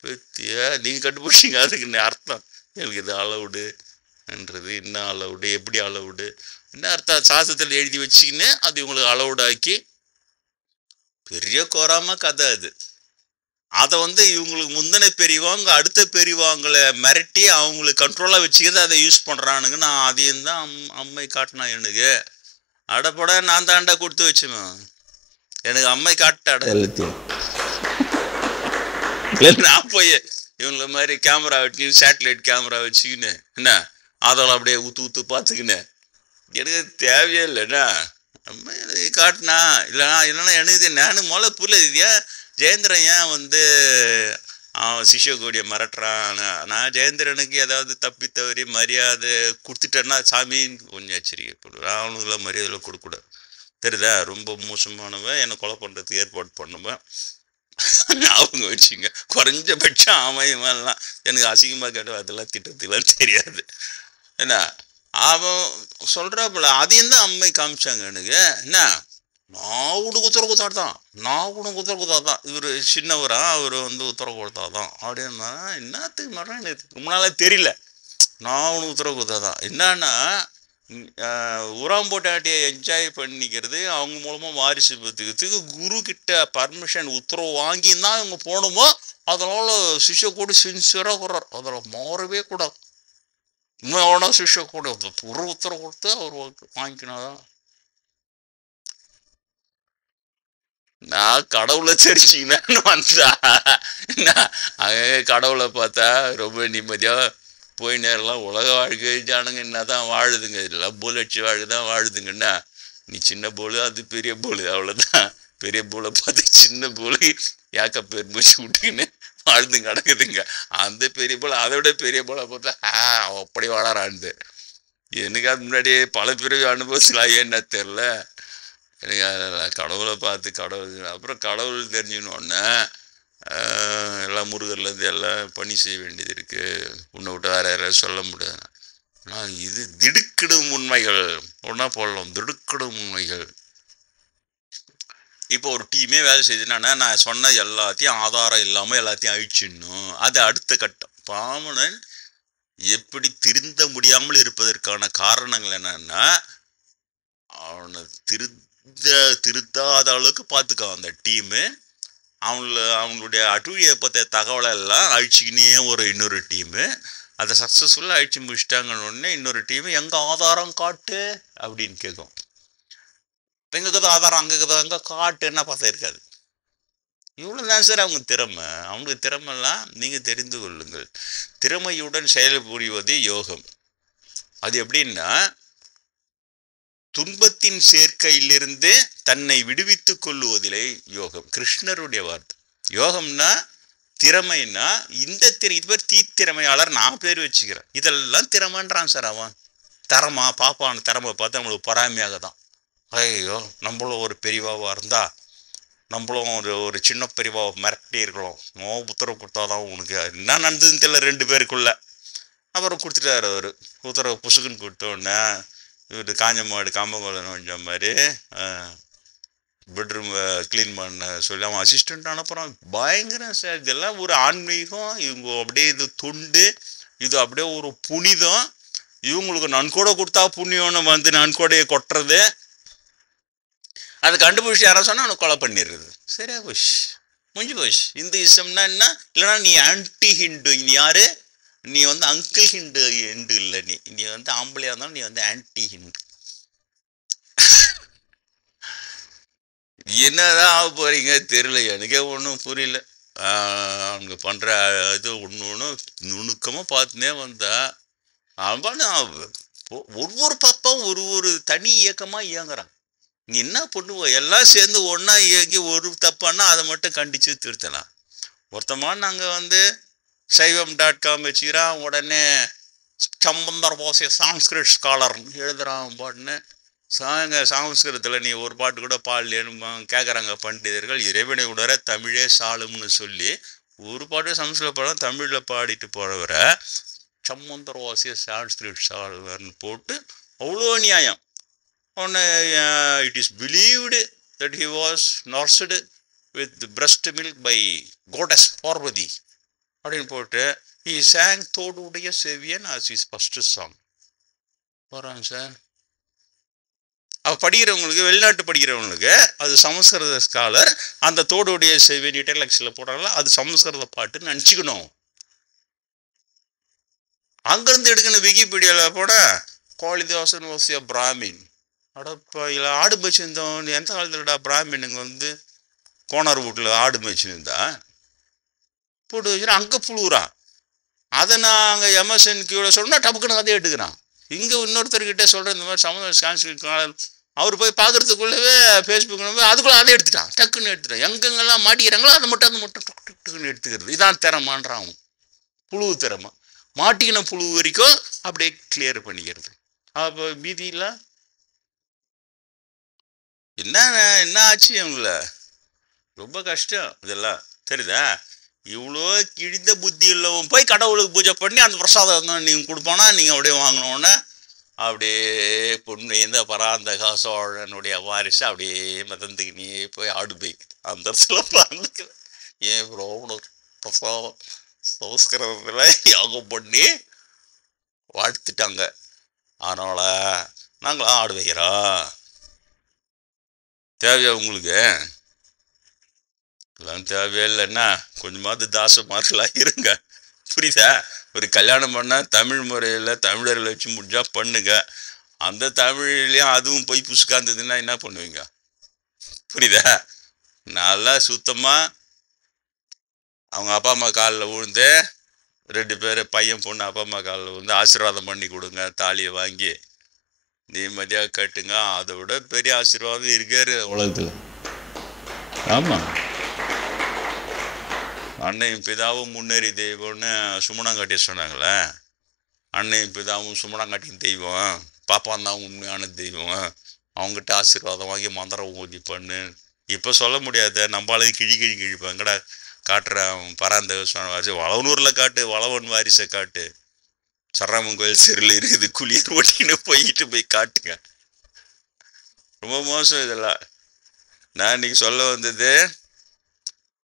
பத்தியா நீங்கள் கண்டுபிடிச்சிங்க. அதுக்கு அர்த்தம் எங்களுக்கு இது அளவுடுன்றது என்ன அளவுடு எப்படி அளவுடு என்ன அர்த்தம் சாஸ்திரத்தில் எழுதி வச்சிக்கின்னு அது இவங்களுக்கு அளவுடாக்கி பெரிய கோராம கதை அது. அதை வந்து இவங்களுக்கு முந்தின பெரியவாங்க அடுத்த பெரியவாங்களை மிரட்டி அவங்களுக்கு கண்ட்ரோலாக வச்சுக்கிறது அதை யூஸ் பண்ணுறானுங்க. நான் அதையும் தான் அம்மை காட்டினா எனக்கு அடப்பட நான் தாண்டா கொடுத்து வச்சுவேன். எனக்கு அம்மை காட்டாட எல்லாத்தையும் நான் போய் இவங்கள மாதிரி கேமரா வச்சு சேட்டலைட் கேமரா வச்சுக்கின்னு என்ன அதெல்லாம் அப்படியே ஊற்று பார்த்துக்கின்னு எனக்கு தேவையே இல்லைண்ணா. அம்மா எனக்கு காட்டினா இல்லைன்னா எனக்கு நானும் முதல்ல புரியல. ஜெயேந்திரன் ஏன் வந்து அவன் சிஷ்யகோடியை மிரட்டுறான். நான் ஜெயேந்திரனுக்கு ஏதாவது தப்பி தவறி மரியாதை கொடுத்துட்டேன்னா சாமின்னு கொஞ்சம் எச்சரிக்கைப்படுவேன். அவனுக்குலாம் மரியாதை கொடுக்கூடாது தெரியுதா. ரொம்ப மோசமானவன் என்னை கொலை பண்ணுறதுக்கு ஏற்பாடு பண்ணுவேன். அவங்க வச்சுங்க குறைஞ்சபட்சம் அமையமெல்லாம் எனக்கு அசிங்கமாக கேட்டால் அதெல்லாம் திட்டத்துலாம் தெரியாது என்ன. அவன் சொல்கிறாப்புல அதையும் தான் அம்மை காமிச்சாங்க எனக்கு. என்ன நான் உனக்கு உத்தரவு கொடுத்தாதான் நான் உனக்கு உத்தரவு கொடுத்தாதான் இவர் சின்னவரா அவர் வந்து உத்தரவு கொடுத்தாதான் அப்படின்னா என்னத்துக்கு மாட்டேன் எனக்கு ரொம்ப நாளாக தெரியல. நான் உனக்கு உத்தரவு கொடுத்தாதான் என்னன்னா உராம்போட்டாட்டியை என்ஜாய் பண்ணிக்கிறது, அவங்க மூலமாக வாரிசு பத்துக்கிறதுக்கு குரு கிட்ட பர்மிஷன் உத்தரவு வாங்கி தான் இவங்க போகணுமோ. அதனால் சிஷ்ய கூட சின்சியராக கூறார், அதில் மாறவே கூடாது. இன்னும் எவனா சிஷ்ய கூட ஒரு உத்தரவு கொடுத்து அவர் வாங்கிக்கினாதான். நான் கடவுளை தெரிச்சிங்கன்னு வந்தா கடவுளை பார்த்தா ரொம்ப நிம்மதியாக போய் நேரம்லாம் உலக வாழ்க்கை ஜானுங்க என்ன தான் வாழுதுங்க, இதெல்லாம் போலட்சி வாழ்க்கை தான் வாழுதுங்கன்னா, நீ சின்ன போல் அது பெரிய போல், அவ்வளோதான். பெரிய போலை பார்த்து சின்ன போல் யாக்க பேர் மூச்சு விட்டுக்கின்னு வாழ்ந்து கிடக்குதுங்க. அந்த பெரிய போல் அதை விட பெரிய போலை பார்த்தா அப்படி வாழறான்து. எனக்கு அது முன்னாடியே பல பிறவி அனுபவத்தில் என்ன தெரில. எனக்கு கடவுளை பார்த்து கடவுள் அப்புறம் கடவுள் தெரிஞ்சுக்கணுன்னே எல்லாம் முருகர்லேருந்து எல்லாம் பணி செய்ய வேண்டியது இருக்குது. உன்னை விட்டு வேறு யாராவது சொல்ல முடியாது. ஆனால் இது திடுக்கிடும் உண்மைகள் ஒன்றா போடலாம். திடுக்கிடும் உண்மைகள். இப்போ ஒரு டீமே வேலை செய்யுதுன்னா, நான் சொன்ன எல்லாத்தையும் ஆதாரம் இல்லாமல் எல்லாத்தையும் அழிச்சிடணும். அது அடுத்த கட்டம். பாமணன் எப்படி திருந்த முடியாமல் இருப்பதற்கான காரணங்கள் என்னன்னா, அவனை திருத்தாத அளவுக்கு பார்த்துக்கான் அந்த டீமு. அவங்களுடைய அட்டுழியை பற்றிய தகவலை எல்லாம் அழிச்சிக்கினே ஒரு இன்னொரு டீமு. அதை சக்ஸஸ்ஃபுல்லாக அழிச்சு முடிச்சிட்டாங்கன்னு இன்னொரு டீமு எங்கே ஆதாரம் காட்டு அப்படின்னு கேட்கும். எங்கே இருக்குது ஆதாரம், அங்கே இருக்குது, அங்கே காட்டு என்ன பார்த்தா இருக்காது. இவ்வளோ தான் சார் அவங்க திறமை. அவங்களுக்கு திறமைலாம் நீங்கள் தெரிந்து கொள்ளுங்கள். திறமையுடன் செயல் புரிவது யோகம். அது எப்படின்னா, துன்பத்தின் சேர்க்கையிலிருந்து தன்னை விடுவித்து கொள்ளுவதிலே யோகம். கிருஷ்ணருடைய வார்த்தை. யோகம்னா திறமைன்னா இந்த இது பேர் தீத்திறமையாளர் நான் பேர் வச்சுக்கிறேன். இதெல்லாம் திறமைன்றான் சார் அவன். தரமா பாப்பான திறமை பார்த்து நம்மளுக்கு பொறாமையாக தான். ஐயோ நம்மளும் ஒரு பெரியவாவாக இருந்தா, நம்மளும் ஒரு சின்ன பெரியவாவை மிரட்டி இருக்கலாம், உத்தரவு கொடுத்தாதான் உனக்கு என்ன நடந்ததுன்னு தெரியல 2 பேருக்குள்ள. அப்புறம் கொடுத்துட்டாரு அவர் உத்தரவு. புசுக்குன்னு கொடுத்தோடனே இவர் காஞ்ச மாடு காம்பங்கோலை நோஞ்ச மாதிரி பெட்ரூம் க்ளீன் பண்ண சொல்லி அவன் அசிஸ்டண்ட் அனுப்புகிறான். பயங்கரம் சார். இதெல்லாம் ஒரு ஆன்மீகம். இவங்க அப்படியே இது தொண்டு, இது அப்படியே ஒரு புனிதம். இவங்களுக்கு நன்கொடை கொடுத்தா புண்ணியம்னு வந்து நன்கொடையை கொட்டுறது. அதை கண்டுபிடிச்சி யாரும் சொன்னால் அவனை கொலை பண்ணிடுறது. சரியா போஷ், முடிஞ்சு போஷ். இந்த இசம்னா என்ன? இல்லைனா நீ ஆன்டி ஹிந்து. நீ யாரு? நீ வந்து அங்கிள் ஹிண்டு இல்லை. நீ வந்து ஆம்பளையாக இருந்தாலும் நீ வந்து ஆன்டி ஹிந்து. என்னதான் ஆக போறீங்க தெரியல. எனக்கே ஒன்றும் புரியல. அவங்க பண்ணுற இது ஒன்று நுணுக்கமாக பார்த்துனே வந்தா அவன் ஒவ்வொரு பாப்பாவும் ஒரு தனி இயக்கமாக இயங்குறான். நீ என்ன பண்ணுவ? எல்லாம் சேர்ந்து ஒன்றா இயங்கி ஒரு தப்பானா அதை மட்டும் கண்டித்து திருத்தலாம். ஒருத்தமான நாங்கள் வந்து சைவம்.com வச்சுக்கிறான். உடனே சம்பந்தர் போசிய சான்ஸ்கிரிட் ஸ்காலர் எழுதுகிறான் பாட்டுன்னு. சான்ஸ்கிருதத்தில் நீ ஒரு பாட்டு கூட பாடலேன்னு கேட்குறாங்க பண்டிதர்கள். இறைவனை உணர தமிழே சாலும்னு சொல்லி ஒரு பாட்டு சமஸ்கிருத பாடம் தமிழில் பாடிட்டு போகிறவரை சம்பந்தர் வாசிய சான்ஸ்கிரிட் ஸ்காலர்னு போட்டு அவ்வளோ நியாயம். ஒன்று it is believed that he was nursed with breast milk by goddess Parvati அப்படின்னு போட்டு he sang தோடுடைய செவியன் as his first song. போகிறாங்க சார். படிக்கிறவங்களுக்கு, வெளிநாட்டு படிக்கிறவங்களுக்கு அது சமஸ்கிருத ஸ்காலர். அந்த தோடுடைய செவியன் இன்டெலெக்சுவலில் போடுறாங்களா, அது சமஸ்கிருத பாட்டுன்னு நினச்சிக்கணும். அங்கேருந்து எடுக்கணும். விக்கிபீடியாவில் போட காளிதாசன் வாஸ் எ பிராமின். அடப்பா இல்லை ஆடு மேய்ச்சிருந்தோம். எந்த காலத்துலடா பிராமினுங்க வந்து கோனார் வீட்டில் ஆடு மேய்ச்சிருந்தா போட்டு வச்சுன்னா அங்கே புழுகுறான். அதை நான் அங்கே எம்எஸ்என் கியூவில் சொன்னால் டப்புக்குன்னு கதையை எடுக்கிறான். இங்கே இன்னொருத்தர்கிட்ட சொல்கிறேன் இந்த மாதிரி சமூக சான்ஸ்கிரிட் அவர் போய் பார்க்குறதுக்குள்ளவே ஃபேஸ்புக் அதுக்குள்ளே அதை எடுத்துட்டான். டக்குன்னு எடுத்துட்டான். எங்கெங்கெல்லாம் மாட்டிக்கிறாங்களோ அதை மட்டும் டக்குன்னு எடுத்துக்கிறது. இதான் திறமான்றான். புழு திறமை. மாட்டிக்கின புழு வரைக்கும் அப்படியே கிளியர் பண்ணிக்கிறது. அப்போ மீதியில் என்ன ஆச்சு அவங்கள? ரொம்ப கஷ்டம் இதெல்லாம். தெரியுதா? இவ்வளோ கிழிந்த புத்தி உள்ளவன் போய் கடவுளுக்கு பூஜை பண்ணி அந்த பிரசாதம் நீங்கள் கொடுப்பானா நீங்கள் அப்படியே வாங்கினோன்னே அப்படியே பொண்ணு இந்த பராந்தகா சோழனுடைய வாரிசு அப்படியே மிதந்துக்கினே போய் ஆடு போய்க்குது. அந்த இடத்துல பறந்துக்கிற ஏன் ப்ரோனு பிரசாதம் சமஸ்கிருதத்தில் யாகம் பண்ணி வாழ்த்துட்டாங்க. அதனால் நாங்களா ஆடு வைக்கிறோம், தேவையா உங்களுக்கு? எல்லாம் தேவையே இல்லைன்னா கொஞ்சமாவது தாசமார்களாக இருங்க. புரியுதா? ஒரு கல்யாணம் பண்ணால் தமிழ் முறையில் தமிழர்களை வச்சு முடிஞ்சா பண்ணுங்க. அந்த தமிழ்லையும் அதுவும் போய் புசுக்காந்ததுன்னா என்ன பண்ணுவீங்க? புரியுதா? நல்லா சுத்தமாக அவங்க அப்பா அம்மா காலில் விழுந்து 2 பேர் பையன் பொண்ணு அப்பா அம்மா காலில் விழுந்து ஆசீர்வாதம் பண்ணி கொடுங்க, தாலியை வாங்கி நிம்மதியாக கட்டுங்க. அதை விட பெரிய ஆசீர்வாதம் இருக்காரு உலகத்தில். ஆமாம், அன்னையும் பிதாவும் முன்னேறி தெய்வம்னு சுமணங்காட்டி சொன்னாங்களே. அன்னையும் பிதாவும் சுமணங்காட்டியும் தெய்வம், பாப்பான் தான் உண்மையான தெய்வம், அவங்ககிட்ட ஆசீர்வாதம் வாங்கி மந்திரம் ஊதி பண்ணு. இப்போ சொல்ல முடியாத நம்மளால கிழிப்பாங்கடா காட்டுறேன். பராந்தக வாரிசு வளவனூரில் காட்டு, வளவன் வாரிசை காட்டு, சர்ராமன் கோயில் சிறையில் இருக்குது, குளிர் ஓட்டின்னு போய் காட்டுங்க. ரொம்ப மோசம் இதெல்லாம். நான் இன்னைக்கு சொல்ல வந்தது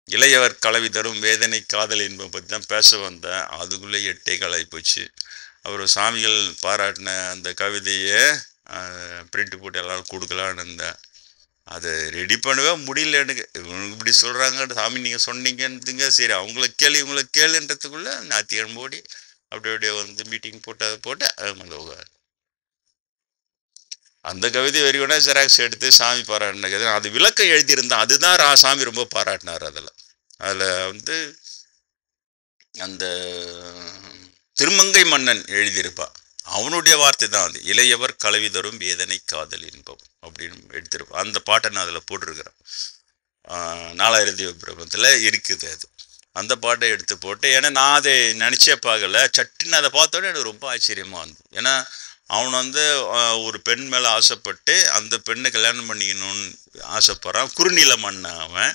இளையவர் கலவி தரும் வேதனை காதல் என்பதை பற்றி தான் பேச வந்தேன். அதுக்குள்ளே 8 காலாகி போச்சு. அப்புறம் சாமிகள் பாராட்டின அந்த கவிதையை பிரிண்ட் போட்டு எல்லாரும் கொடுக்கலான்னு இருந்தேன். அதை ரெடி பண்ணவே முடியல எனக்கு. இவனுக்கு இப்படி சொல்கிறாங்க, சாமி நீங்கள் சொன்னீங்கன்னுங்க, சரி அவங்கள இவங்களை கேளுன்றதுக்குள்ளே ஞாயிற்றுக்கிழமை ஓடி அப்படியே வந்து மீட்டிங் போட்டு அந்த கவிதை வரைக்கும் ஜெராக்ஸ் எடுத்து சாமி பாராட்டின கதை அது விளக்கம் எழுதியிருந்தான். அதுதான் சாமி ரொம்ப பாராட்டினார். அதில் வந்து அந்த திருமங்கை மன்னன் எழுதியிருப்பா, அவனுடைய வார்த்தை தான் அது. இளையவர் கலவி தரும் வேதனை காதல் இன்பம் அப்படின்னு எடுத்திருப்பான். அந்த பாட்டை நான் அதில் போட்டிருக்கிறேன். 4000 பிரபத்தில் இருக்குது அது. அந்த பாட்டை எடுத்து போட்டு, ஏன்னா நான் அதை நினச்சே பார்க்கல. சட்டுன்னு அதை பார்த்தோன்னே எனக்கு ரொம்ப ஆச்சரியமாக இருந்தது. ஏன்னா அவன் வந்து ஒரு பெண் மேலே ஆசைப்பட்டு அந்த பெண்ணை கல்யாணம் பண்ணிக்கணும்னு ஆசைப்படுறான். குறுநில மன்னன் அவன்.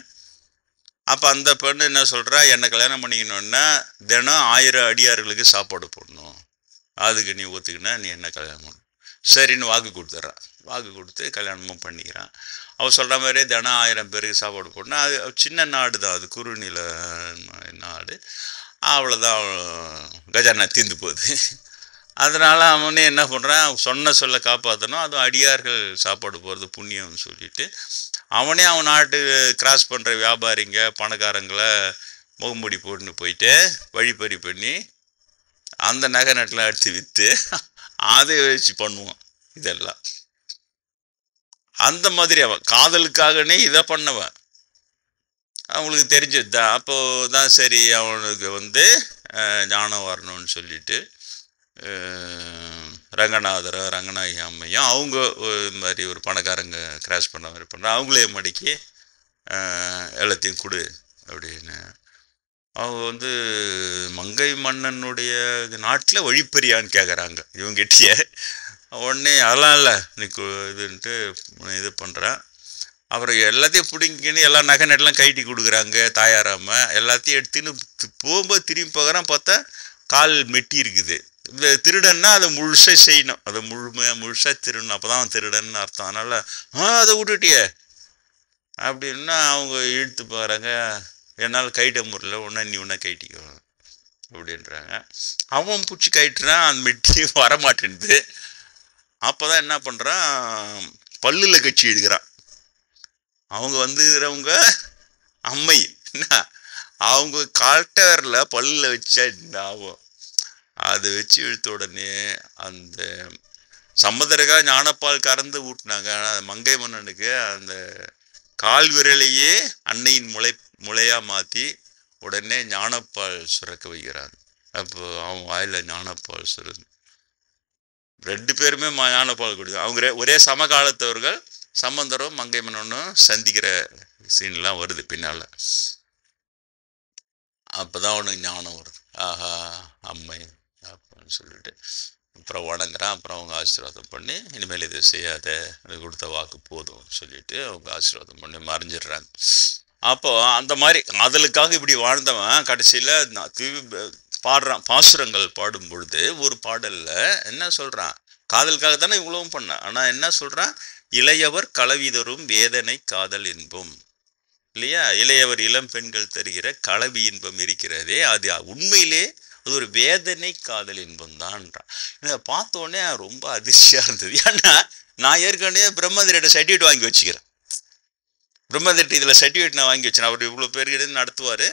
அப்போ அந்த பெண்ணு என்ன சொல்கிறா, என்னை கல்யாணம் பண்ணிக்கணுன்னா தினம் 1000 அடியார்களுக்கு சாப்பாடு போடணும், அதுக்கு நீ ஒத்துக்கினா நீ என்ன கல்யாணம் பண்ணணும். சரின்னு வாக்கு கொடுத்துட்றான். வாக்கு கொடுத்து கல்யாணமும் பண்ணிக்கிறான். அவள் சொல்கிற மாதிரியே தினம் 1000 பேருக்கு சாப்பாடு போடணும். அது சின்ன நாடு தான், அது குறுநில நாடு. அவ்வளோதான், கஜானா தீர்ந்து போகுது. அதனால் அவனே என்ன பண்ணுறான், சொல்ல காப்பாற்றணும், அதுவும் அடியார்கள் சாப்பாடு போகிறது புண்ணியம்னு சொல்லிட்டு அவனே அவன் நாட்டு கிராஸ் பண்ணுற வியாபாரிங்க பணக்காரங்களை முகமுடி போட்டுன்னு போயிட்டு வழிப்பறி பண்ணி அந்த நகை நட்டெலாம் எடுத்து விற்று அதை வச்சு பண்ணுவான். இதெல்லாம் அந்த மாதிரி அவன் காதலுக்காகனே இதை பண்ணவன். அவங்களுக்கு தெரிஞ்சது தான். அப்போது தான் சரி அவனுக்கு வந்து ஞானம் வரணும்னு சொல்லிட்டு ரங்கநாதரும் ரங்கநாயகி அம்மையும் அவங்க இது மாதிரி ஒரு பணக்காரங்க கிராஷ் பண்ண மாதிரி பண்ணுறாங்க. அவங்களே மடிக்கி எல்லாத்தையும் கொடு அப்படின்னு. அவங்க வந்து மங்கை மன்னனுடைய நாட்டில் வழிப்பறியான்னு கேட்குறாங்க இவங்கிட்டே. உடனே அதெல்லாம் இல்லை நீ இதுன்ட்டு இது பண்ணுறான். அப்புறம் எல்லாத்தையும் பிடிங்கின்னு எல்லா நகை நெட்டெல்லாம் கைட்டி கொடுக்குறாங்க. தாயாராம எல்லாத்தையும் எடுத்துன்னு போகும்போது திரும்பி போகிறான், பார்த்தா கால் மெட்டி இருக்குது. இந்த திருடன்னா அதை முழுசாக செய்யணும், அதை முழுசாக திருடணும், அப்போ தான் அவன் திருடன்னு அர்த்தம். அதனால் அதை விட்டுட்டியே அப்படின்னா அவங்க இழுத்து போகிறாங்க. என்னால் கைட்ட முறையில் ஒன்றா நீ ஒன்றா கைட்டிக்கோ அப்படின்றாங்க. அவன் பூச்சி கைட்டுறான், அந்த மெட்டி வரமாட்டேன்து. அப்போ தான் என்ன பண்ணுறான், பல்லில் கட்சி எடுக்கிறான். அவங்க வந்துக்கிறவங்க அம்மை என்ன, அவங்க கால்டரில் பல்லில் வச்சா ஆகும். அதை வச்சு இழுத்த உடனே அந்த சம்மதருக்காக ஞானப்பால் கறந்து ஊட்டினாங்க. ஆனால் மங்கை மன்னனுக்கு அந்த கால் விரலையே அன்னையின் முளையாக மாற்றி உடனே ஞானப்பால் சுரக்க வைக்கிறாங்க. அப்போ அவன் வாயில் ஞானப்பால் சுரந்து 2 பேருமே ஞானப்பால் குடிக்கும். அவங்க ஒரே சமகாலத்தவர்கள். சம்பந்தரும் மங்கை மன்னனும் சந்திக்கிற சீன்லாம் வருது பின்னால். அப்போ தான் அவனுக்கு ஞானம் வருது. ஆஹா அம்மை அப்படின்னு சொல்லிட்டு அப்புறம் வணங்குறான். அப்புறம் அவங்க ஆசீர்வாதம் பண்ணி இனிமேல் இதை செய்யாத, அது கொடுத்த வாக்கு போதும் சொல்லிட்டு அவங்க ஆசீர்வாதம் பண்ணி மறைஞ்சிடுறாங்க. அப்போது அந்த மாதிரி காதலுக்காக இப்படி வாழ்ந்தவன் கடைசியில் பாடுறான். பாசுரங்கள் பாடும் பொழுது ஒரு பாடலில் என்ன சொல்கிறான், காதலுக்காக தானே இவ்வளவும் பண்ணான். ஆனால் என்ன சொல்கிறான், இளையவர் கலவி தரும் வேதனை காதல் இன்பம் இல்லையா. இளையவர் இளம் பெண்கள் தருகிற கலவி இன்பம் இருக்கிறதே, அது உண்மையிலே அது ஒரு வேதனை காதல் இன்பம் தான்ன்றான். இதை பார்த்த உடனே ரொம்ப அதிர்ச்சியாக இருந்தது. ஏன்னா நான் ஏற்கனவே பிரம்மதேரிட்ட சர்டிஃபிகேட் வாங்கி வச்சுக்கிறேன். பிரம்மதேரிட்ட இதில் சர்டிஃபிகேட் நான் வாங்கி வச்சேன். அவர் இவ்வளோ பேர்கிட்ட நடத்துவார்.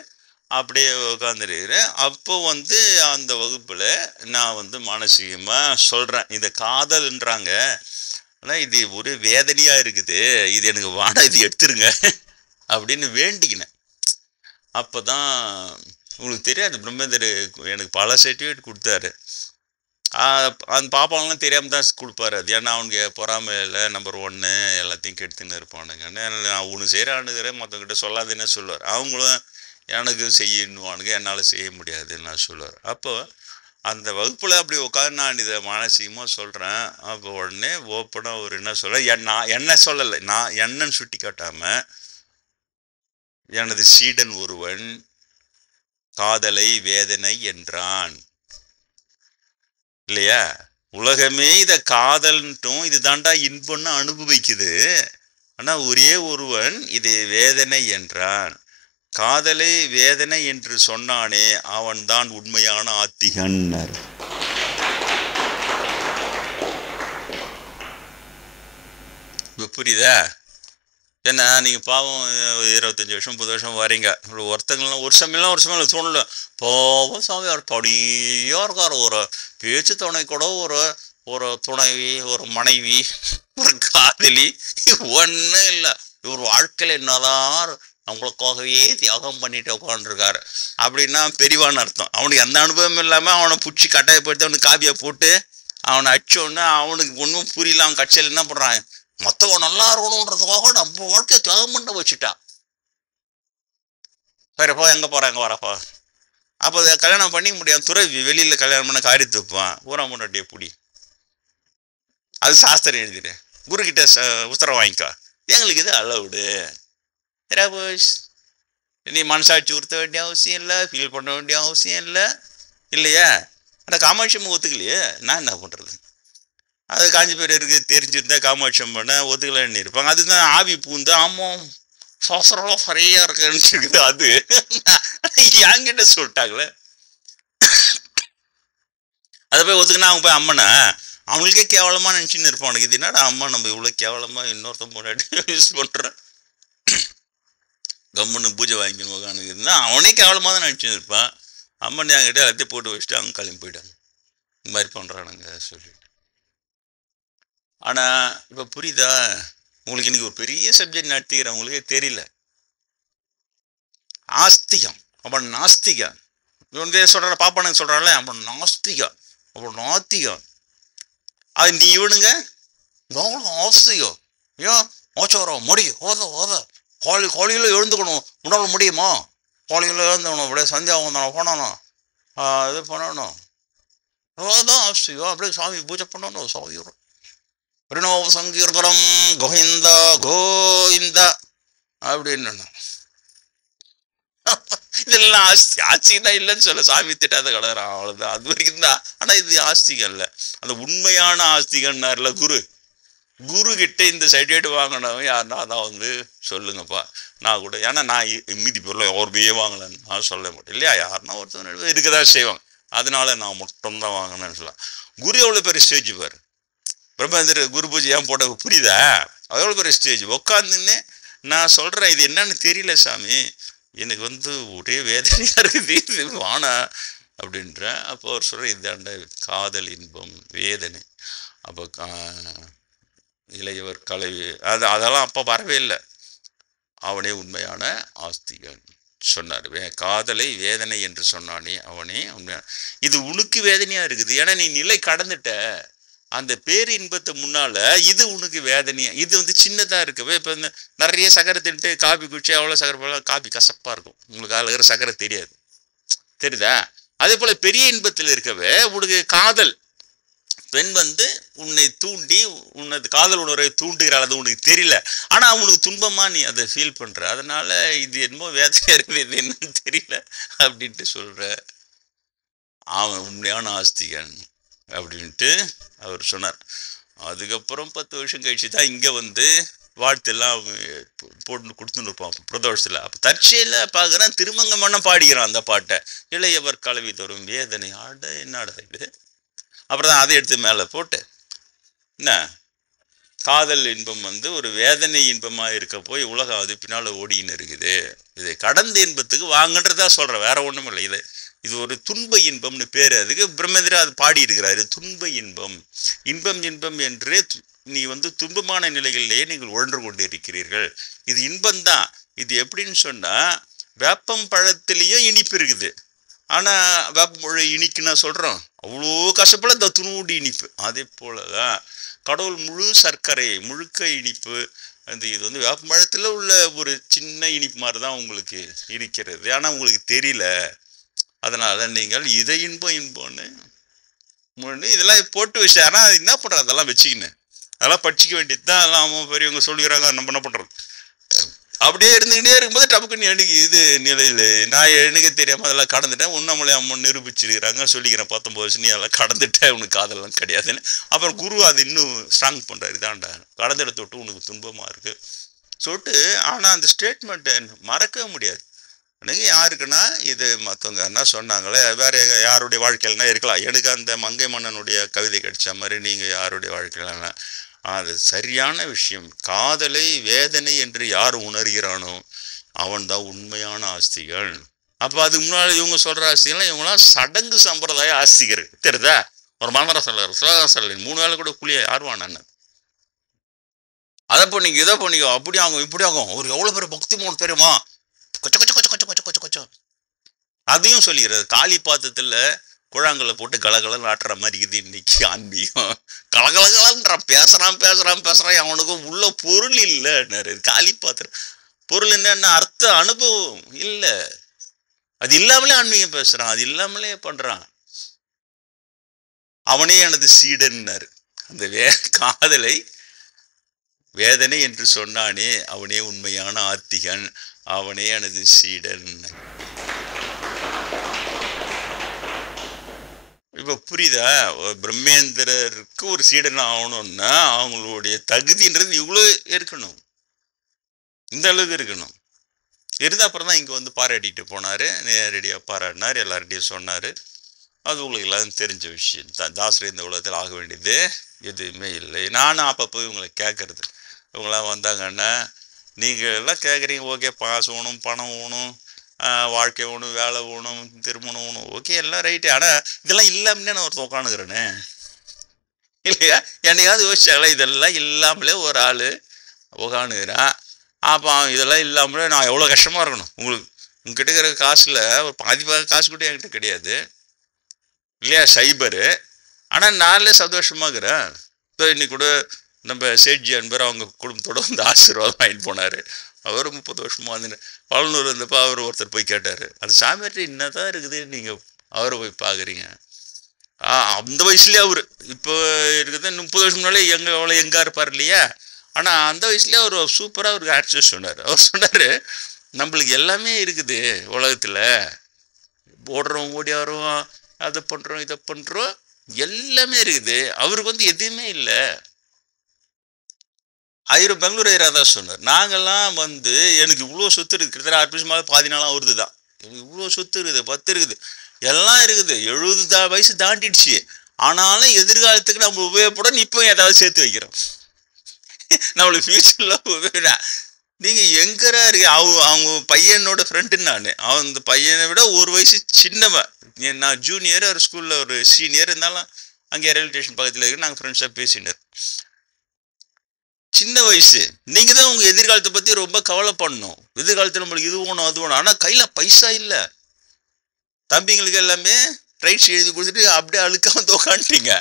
அப்படியே உட்காந்துருக்கிறேன். அப்போ அந்த வகுப்பில் நான் மானசீகமாக சொல்கிறேன், இந்த காதல்ன்றாங்க, ஆனால் இது ஒரு வேதனையாக இருக்குது, இது எனக்கு வேணாம், இது எடுத்துருங்க அப்படின்னு வேண்டிக்கினேன். அப்போ தான் உங்களுக்கு தெரியாது, பிரம்மேந்தர் எனக்கு பல சர்டிஃபிகேட் கொடுத்தாரு. அந்த பாப்பாங்களாம் தெரியாமல் தான் கொடுப்பாரு. அது ஏன்னா அவனுக்கு பொறாமையில் நம்பர் 1 எல்லாத்தையும் கெடுத்துன்னு இருப்பானுங்கன்னு. நான் ஒன்று செய்கிறானுங்கிறேன், மற்றவங்கிட்ட சொல்லாதுன்னு சொல்லுவார். அவங்களும் எனக்கு செய்யணுவானுங்க, என்னால் செய்ய முடியாதுன்னு நான் சொல்லுவார். அப்போ அந்த வகுப்பில் அப்படி உட்காந்து நான் இதை மானசீகமாக சொல்கிறேன். அப்போ உடனே ஓப்பனாக ஒரு என்ன சொல்கிறேன், நான் என்ன சொல்லலை, நான் என்னன்னு சுட்டி காட்டாமல், எனது சீடன் ஒருவன் காதலை வேதனை என்றான் இல்லையா? உலகமே இதை காதல்ன்ட்டும் இது தாண்டா இன்பம்னு அனுபவிக்குது. ஆனால் ஒரே ஒருவன் இதை வேதனை என்றான். காதலை வேதனை என்று சொன்னானே அவன்தான் உண்மையான ஆத்திகன். புரியுதா? ஏன்னா நீங்கள் பாவம் 25 வருஷம் 30 வருஷம் வரீங்க. ஒருத்தங்களாம் ஒரு சமயம் தோணல, பாவம் சாமியார் படியாக இருக்கார். ஒரு பேச்சு துணை கூட ஒரு துணைவி, ஒரு மனைவி, ஒரு காதலி ஒன்றும் இல்லை. இவர் வாழ்க்கையில் என்னதான் அவங்களுக்காகவே தியாகம் பண்ணிட்டு உட்காந்துருக்காரு அப்படின்னா பெரியவான்னு அர்த்தம். அவனுக்கு எந்த அனுபவம் இல்லாமல் அவனை பிடிச்சி கட்டாயப்படுத்தி அவனுக்கு காப்பியை போட்டு அவனை அடிச்சோடனே அவனுக்கு ஒன்றும் புரியல. அவன் கட்சியில் என்ன பண்ணுறான், மற்றவன் நல்லா இருக்கணுன்றதுக்காக நம்ம வாழ்க்கையை தியாகம் பண்ண வச்சுட்டான். சரிப்பா, எங்கே போகிறேன், எங்கே வரப்பா. அப்போ அதை கல்யாணம் பண்ணிக்க முடியாது. துறவி வெளியில் கல்யாணம் பண்ண காரியத்து வைப்பான், ஊரா முன்னாடியே பிடி. அது சாஸ்திரம் எழுதிடு, குருக்கிட்ட உத்தரவு வாங்கிக்கோ, எங்களுக்கு இது அளவுடு. நீ மனசாட்சி உறுத்த வேண்டிய அவசியம் இல்லை, ஃபீல் பண்ண வேண்டிய அவசியம் இல்லை இல்லையா? அந்த காமாட்சியம்மா ஒத்துக்கலையே, நான் என்ன பண்ணுறது? அது காஞ்சி பேர் இருக்குது தெரிஞ்சிருந்தா காமாட்சியம் பண்ண ஒத்துக்கலான்னு இருப்பாங்க. அதுதான் ஆவி பூந்து ஆமாம் சாஸ்திரம் சரியா இருக்குன்னு அது என்கிட்ட சொல்லிட்டாங்களே. அதை போய் ஒத்துக்கினா அவங்க போய் அம்மனை அவங்களுக்கே கேவலமாக நினச்சின்னு இருப்பானுக்கு. இது என்னடா அம்மா நம்ம இவ்வளோ கேவலமாக இன்னொருத்த முன்னாடி யூஸ் பண்ணுறேன், கம்முன்னு பூஜை வாங்கிக்கணும் உட்காந்துக்குதுன்னா அவனே கேவலமாக தான் நினச்சின்னு இருப்பான். அம்மன் என்கிட்ட எல்லாத்தையும் போட்டு வச்சுட்டு அவங்க கிளம்பி போயிட்டாங்க. இந்த மாதிரி பண்ணுறானுங்க சொல்லிட்டு. ஆனால் இப்போ புரியுதா உங்களுக்கு? இன்னைக்கு ஒரு பெரிய சப்ஜெக்ட் நடத்திக்கிறேன், உங்களுக்கே தெரியல. ஆஸ்திகம் அப்போ நாஸ்திகம். இவனுக்கு சொல்கிற பாப்பானுக்கு சொல்கிறாள் அவன் நாஸ்திகம், அவன் நாத்திகம். அது நீ இவனுங்க ஆஸ்திகம். ஏன் ஆச்சாரம் முடியும் ஓத காலையில் எழுந்துக்கணும், உன்னால் முடியுமா? காலையில் எழுந்துக்கணும், அப்படியே சந்தியாவந்தனம் பண்ணணும், இது பண்ணணும், அதான் ஆஸ்திகம். அப்படியே சாமி பூஜை பண்ணணும், சாமி பிரணவ சங்கீர்த்தனம் கோவிந்தா கோவிந்தா அப்படின்னு. இதெல்லாம் ஆஸ்திகா இல்லைன்னு சொல்ல, சாமி திட்டாத கலகிறான், அவ்வளோதான். அது வரைக்கும் தான். ஆனால் இது ஆஸ்திகம் இல்லை, அந்த உண்மையான ஆஸ்திகன்னார்ல குரு கிட்ட இந்த சர்டிஃபிகேட் வாங்கினவன் யாருன்னா அதான் சொல்லுங்கப்பா. நான் கூட ஏன்னா நான் மீதி பொருளை யாருமே வாங்கலன்னு நான் சொல்ல மாட்டேன் இல்லையா? யாருன்னா ஒருத்தர் இருக்கதான் செய்வாங்க, அதனால நான் மட்டும்தான் வாங்கினேன்னு சொல்லலாம். குரு எவ்வளோ பெரிய ஸ்டேஜ் பாரு. பிரம்மேந்திர குரு பூஜை ஏன் போட்ட புரியுதா? எவ்வளோ பெரிய ஸ்டேஜ் உட்காந்துன்னு நான் சொல்கிறேன், இது என்னன்னு தெரியல சாமி, எனக்கு ஒரே வேதனையாக இருக்குது, இது வானா அப்படின்றேன். அப்போ அவர் சொல்கிற இதாண்ட காதல் இன்பம் வேதனை. அப்போ இளையவர் கலைவி அதெல்லாம் அப்போ வரவே இல்லை. அவனே உண்மையான ஆஸ்திகன் சொன்னார். காதலை வேதனை என்று சொன்னானே அவனே உண்மையான. இது உனக்கு வேதனையாக இருக்குது, ஏன்னா நீ நிலை கடந்துட்ட. அந்த பேர் இன்பத்தை முன்னால இது உனக்கு வேதனையா, இது சின்னதாக இருக்கவே. இப்போ நிறைய சக்கரை தின்ட்டு காபி குடிச்சு அவ்வளோ சக்கரை போல காபி கசப்பாக இருக்கும், உங்களுக்கு அதில் இருக்கிற சக்கரை தெரியாது, தெரியுதா? அதே போல பெரிய இன்பத்தில் இருக்கவே உனக்கு காதல் பெண் உன்னை தூண்டி உனது காதல் உணர்வை தூண்டுகிறாள், அது உனக்கு தெரியல. ஆனால் உனக்கு துன்பமா நீ அதை ஃபீல் பண்ற, அதனால இது என்னமோ வேதனையா இருக்குது, இது என்னன்னு தெரியல அப்படின்ட்டு சொல்ற. அவன் உண்மையான ஆஸ்திகன் அப்படின்ட்டு அவர் சொன்னார். அதுக்கப்புறம் 10 வருஷம் கழிச்சு தான் இங்கே வாழ்த்தெல்லாம் போட்டு கொடுத்துன்னு இருப்பான் பிரதோஷத்தில். அப்போ தற்செயலில் பார்க்குறான் திருமங்க மன்னம் பாடிக்கிறான் அந்த பாட்டை. இளையவர் கலவி தரும் வேதனை ஆட என்னடா இது. அப்புறம் தான் அதை எடுத்து மேலே போட்டு என்ன காதல் இன்பம் ஒரு வேதனை இன்பமாக இருக்க போய் உலகம் அது பின்னால் ஓடின்னு இருக்குது. இதை கடந்த இன்பத்துக்கு வாங்கன்றதா சொல்கிறேன், வேற ஒன்றும் இல்லை. இது ஒரு துன்ப இன்பம்னு பேர். அதுக்கு பிரம்மேந்திரா அது பாடி இருக்கிறாரு. துன்ப இன்பம் இன்பம் இன்பம் என்று நீ துன்பமான நிலைகளிலேயே நீங்கள் உழன்று கொண்டு இருக்கிறீர்கள். இது இன்பம்தான். இது எப்படின்னு சொன்னால் வேப்பம் பழத்திலேயும் இனிப்பு இருக்குது. ஆனால் வேப்பம் இனிக்குன்னா சொல்கிறோம் அவ்வளோ கஷ்டப்பட இந்த துணூடி இனிப்பு. அதே போல தான் கடவுள் முழு சர்க்கரை முழுக்க இனிப்பு. இது வேப்பம்பழத்தில் உள்ள ஒரு சின்ன இனிப்பு மாதிரி தான் உங்களுக்கு இருக்கிறது. ஆனால் உங்களுக்கு தெரியல. அதனால் நீங்கள் இதை இன்பம் இன்பம்னு இதெல்லாம் போட்டு வச்சாரா அது என்ன பண்ணுறது? அதெல்லாம் வச்சுக்கின்னு அதெல்லாம் படிச்சிக்க வேண்டியது தான். அதெல்லாம் பெரியவங்க சொல்லிக்கிறாங்க, நம்ம என்ன பண்ணுறது? அப்படியே இருந்துக்கிட்டே இருக்கும்போது டப்புக்குன்னு எனக்கு இது நிலையில் நான் எனக்கு தெரியாமல் அதெல்லாம் கடந்துட்டேன். உண்ணாமலே அம்மா நிரூபிச்சிருக்கிறாங்க, சொல்லிக்கிறேன் 19 வருஷம் நீ அதெல்லாம் கடந்துட்டேன், உனக்கு காதெல்லாம் கிடையாதுன்னு. அப்புறம் குரு அது இன்னும் ஸ்ட்ராங் பண்ணுறாரு, இதாண்டா கடந்துட தொட்டு உனக்கு துன்பமாக இருக்குது சொல்லிட்டு. ஆனால் அந்த ஸ்டேட்மெண்ட்டை மறக்கவே முடியாது. எனக்கு யாருக்குன்னா இது மற்றவங்க என்ன சொன்னாங்களே வேறு யாருடைய வாழ்க்கையில்னா இருக்கலாம். எனக்கு அந்த மங்கை மன்னனுடைய கவிதை கிடைச்ச மாதிரி நீங்கள் யாருடைய வாழ்க்கையிலனா அது சரியான விஷயம். காதலை வேதனை என்று யார் உணர்கிறானோ அவன் தான் உண்மையான ஆஸ்திகள். அப்போ அதுக்கு முன்னாடி இவங்க சொல்கிற ஆஸ்திகள்லாம் இவங்களாம் சடங்கு சம்பிரதாய ஆஸ்திகர் தெரியுதா? ஒரு மந்திரம் சொல்கிறார், சுலகம் சொல்லி 3 வேளை கூட கூலியை யாருவான் நான் அதை பண்ணிங்க இதை பண்ணிக்கோ அப்படி ஆகும் இப்படி ஆகும். ஒரு எவ்வளோ பேர் பக்தி மூணு தெரியுமா கொச்ச கொச்ச கொச்ச கொச்ச கொச்ச கொச்ச கொச்சம் அதையும் சொல்லிக்கிறாரு. காளி பாத்திரத்தில் குழாங்களை போட்டு கலகலன்னு ஆட்டுற மாதிரி இது இன்னைக்கு ஆன்மீகம். கலகலகலன்றான், பேசுறான். அவனுக்கும் உள்ள பொருள் இல்லைன்னாரு. காளி பாத்திரம் பொருள் என்னன்னா அர்த்த அனுபவம் இல்லை. அது இல்லாமலே ஆன்மீகம் பேசுறான், அது இல்லாமலே பண்றான். அவனே எனது சீடன்னாரு. அந்த காதலை வேதனை என்று சொன்னானே அவனே உண்மையான ஆத்திகன், அவனே எனது சீடன். இப்போ புரியுதா? பிரம்மேந்திரருக்கு ஒரு சீடன் ஆகணும்னா அவங்களுடைய தகுதின்றது இவ்வளோ இருக்கணும், இந்த அளவுக்கு இருக்கணும். இருந்தால் அப்புறம் தான் இங்கே பாராட்டிட்டு போனார். நேரடியாக பாராட்டினார், எல்லார்டையும் சொன்னார். அது உங்களுக்கு எல்லாம் தெரிஞ்ச விஷயம் தான். தாசர் இந்த உலகத்தில் ஆக வேண்டியது எதுவுமே இல்லை. நானும் அப்பப்போ இவங்களை கேட்கறது, இவங்களாம் வந்தாங்கன்னா நீங்கள் எல்லாம் கேட்குறீங்க, ஓகே பாஸ் வேணும், பணம் வேணும், வாழ்க்கை வேணும், வேலை வேணும், திருமணம் வேணும், ஓகே எல்லாம் ரைட்டு. ஆனால் இதெல்லாம் இல்லாமலே நான் ஒருத்தர் உட்காந்துக்கிறேனே இல்லையா? என்னையாவது யோசிச்சாங்களா? இதெல்லாம் இல்லாமலே ஒரு ஆள் உட்காந்துக்கிறான். அப்போ இதெல்லாம் இல்லாமலே நான் எவ்வளோ கஷ்டமாக இருக்கணும். உங்ககிட்ட இருக்கிற காசில் ஒரு பாதி காசு கூட என்கிட்ட கிடையாது இல்லையா, சைபரு. ஆனால் நான்லே சந்தோஷமாகிறேன். இன்னைக்கு கூட நம்ம சேட்ஜி அன்பர் அவங்க குடும்பத்தோட ஆசீர்வாதம் வாங்கிட்டு போனார். அவர் 30 வருஷமாக பழனூர் இருந்தப்போ அவர் ஒருத்தர் போய் கேட்டார், அந்த சாமியார்ட்ட என்னதான் இருக்குது நீங்கள் அவரை போய் பார்க்குறீங்க? அந்த வயசுலேயே அவர் இப்போ இருக்குது 30 வருஷம் முன்னாலே அவ்வளோ எங்கே இருப்பார் இல்லையா? ஆனால் அந்த வயசுலேயே அவர் சூப்பராக அவருக்கு ஆக்சஸ் சொன்னார். அவர் சொன்னார், நம்மளுக்கு எல்லாமே இருக்குது உலகத்தில், ஓடுறோம் ஓடி வரோம், அதை பண்ணுறோம் இதை பண்ணுறோம், எல்லாமே இருக்குது. அவருக்கு எதுவுமே இல்லை. பெங்களூர் ஐயரா சொன்னார், நாங்கள்லாம் எனக்கு இவ்வளோ சொத்து இருக்குது, கிட்டத்தட்ட 6 வருஷமாக பாதி நாளாக வருது தான், எனக்கு இவ்வளோ சொத்து இருக்குது, 10 இருக்குது, எல்லாம் இருக்குது, 70 வயசு தாண்டிடுச்சு. ஆனாலும் எதிர்காலத்துக்கு நம்ம உபயோகப்படும் இப்போ ஏதாவது சேர்த்து வைக்கிறோம். நம்மளுக்கு ஃபியூச்சரில் உபயோக நீங்கள் எங்கரா இருக்கு? அவங்க பையனோட ஃப்ரெண்டுன்னு அந்த பையனை விட 1 வயசு சின்னவன். நான் ஜூனியர், ஒரு ஸ்கூலில் ஒரு சீனியர், இருந்தாலும் அங்கே ரயில்வே ஸ்டேஷன் பக்கத்தில் இருக்கு, நாங்கள் ஃப்ரெண்ட்ஸாக பேசினார். சின்ன வயசு. நீங்கள் தான் உங்கள் எதிர்காலத்தை பற்றி ரொம்ப கவலைப்படணும். எதிர்காலத்தில் நம்மளுக்கு இது வேணும் அது வேணும். ஆனால் கையில் பைசா இல்லை. தம்பிங்களுக்கு எல்லாமே ரைட்ஸ் எழுதி கொடுத்துட்டு அப்படியே அழுக்காம உக்காந்துட்டீங்க.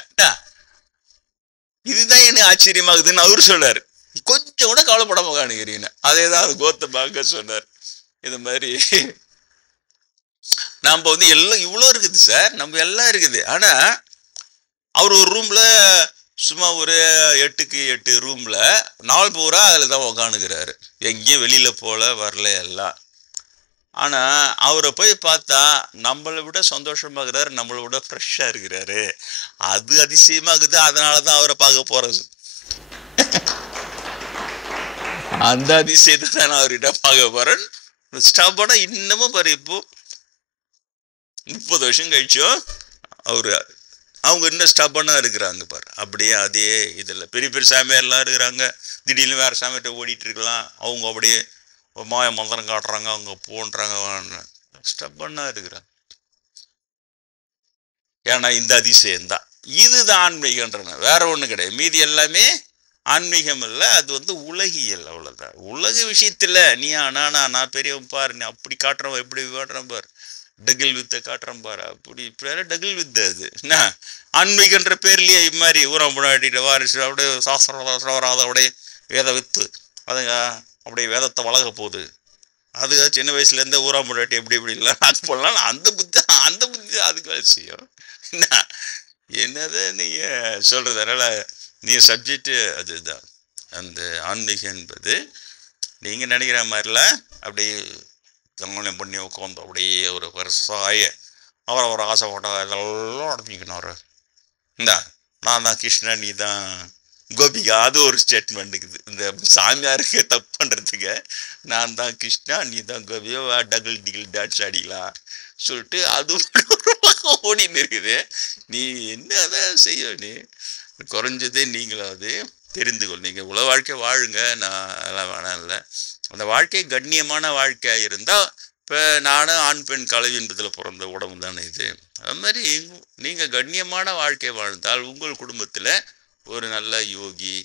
இதுதான் எனக்கு ஆச்சரியமாகுதுன்னு அவரு சொன்னார். கொஞ்சம் கூட கவலைப்படாம உட்காந்துக்கிறீங்க. அதே தான் அது கோத்தபாங்க சொன்னார். இது மாதிரி நம்ம எல்லாம் இவ்வளோ இருக்குது சார், நம்ம எல்லாம் இருக்குது. ஆனால் அவர் ஒரு ரூமில் சும்மா ஒரு 8க்கு 8 ரூமில் 4 பூரா அதில் தான் உக்காந்துக்கிறாரு. எங்கேயும் வெளியில் போல வரல எல்லாம். ஆனால் அவரை போய் பார்த்தா நம்மளை விட சந்தோஷமாகிறாரு, நம்மளை விட ஃப்ரெஷ்ஷாக இருக்கிறாரு. அது அதிசயமாகுது. அதனால தான் அவரை பார்க்க போகிறது. அந்த அதிசயத்தை தான் நான் அவர்கிட்ட பார்க்க போறேன். ஸ்டப்பனா இன்னமும் பாரு, இப்போ 30 வருஷம் கழிச்சோம் அவரு அவங்க இன்னும் ஸ்டப்பனா இருக்கிறாங்க பாரு. அப்படியே அதே இதில் பெரிய பெரிய சாமியார்லாம் இருக்கிறாங்க, திடீர்னு வேற சாமியார்ட்ட ஓடிட்டு இருக்கலாம். அவங்க அப்படியே மாய மந்திரம் காட்டுறாங்க, அவங்க போன்றாங்க, ஸ்டப்பனா இருக்கிறாங்க. ஏன்னா இந்த அதிசயம்தான், இதுதான் ஆன்மீகன்றன, வேற ஒன்றும் கிடையாது. மீதி எல்லாமே ஆன்மீகம் இல்லை, அது உலகியல், அவ்வளோதான். உலக விஷயத்தில் நீ நான் பெரியவன் பாரு, நீ அப்படி காட்டுறவன் எப்படி காட்டுறேன் பாரு, டகில் வித்தை காட்டுறேன் பாரு, அப்படி இப்படி டகில் வித்தை. அது என்ன ஆன்மீகன்ற பேர்லயே இது மாதிரி ஊரம் முன்னாடிட்டு வாரிசு அப்படியே சாஸ்திரம் அப்படியே வேத வித்து அதுங்க அப்படியே வேதத்தை வளர்க்க போகுது. அது சின்ன வயசுலேருந்தே ஊரா முன்னாடி எப்படி இப்படி இல்லை அது போடலாம். அந்த புத்தி அதுக்கு அவசியம் என்ன. என்னதை நீங்கள் சொல்கிறது, அதனால் நீங்கள் சப்ஜெக்டு அதுதான். அந்த ஆன்மீகம் என்பது நீங்கள் நினைக்கிற மாதிரிலாம் அப்படியே தங்கோலம் பண்ணி உட்காந்து அப்படியே ஒரு பெருசாய அவரை ஒரு ஆசைப்பட்டா இதெல்லாம் அனுப்பிக்கணும். அவர் இந்தா நான் தான் கிருஷ்ணா, நீ தான் கோபிகா, அது ஒரு ஸ்டேட்மெண்ட்டுக்குது. இந்த சாமியாருக்கு தப்பு பண்ணுறதுக்கு நான் தான் கிருஷ்ணா, நீ தான் கோபிகா, டகிள் டிகிள் டான்ஸ் ஆடிக்கலாம் சொல்லிட்டு அது ஓடின்னு இருக்குது. நீ என்னதான் செய்ய, நீ குறைஞ்சதே நீங்களாவது தெரிந்து கொள். நீங்கள் உலக வாழ்க்கை வாழுங்க, நான் அதெல்லாம் வேணாம் இல்லை. அந்த வாழ்க்கை கண்ணியமான வாழ்க்கையாக இருந்தால், இப்போ நானும் ஆண் பெண் கலவி என்பதில் பிறந்த உடம்பு தானே இது. அது மாதிரி நீங்கள் கண்ணியமான வாழ்க்கை வாழ்ந்தால் உங்கள் குடும்பத்தில் ஒரு நல்ல யோகி,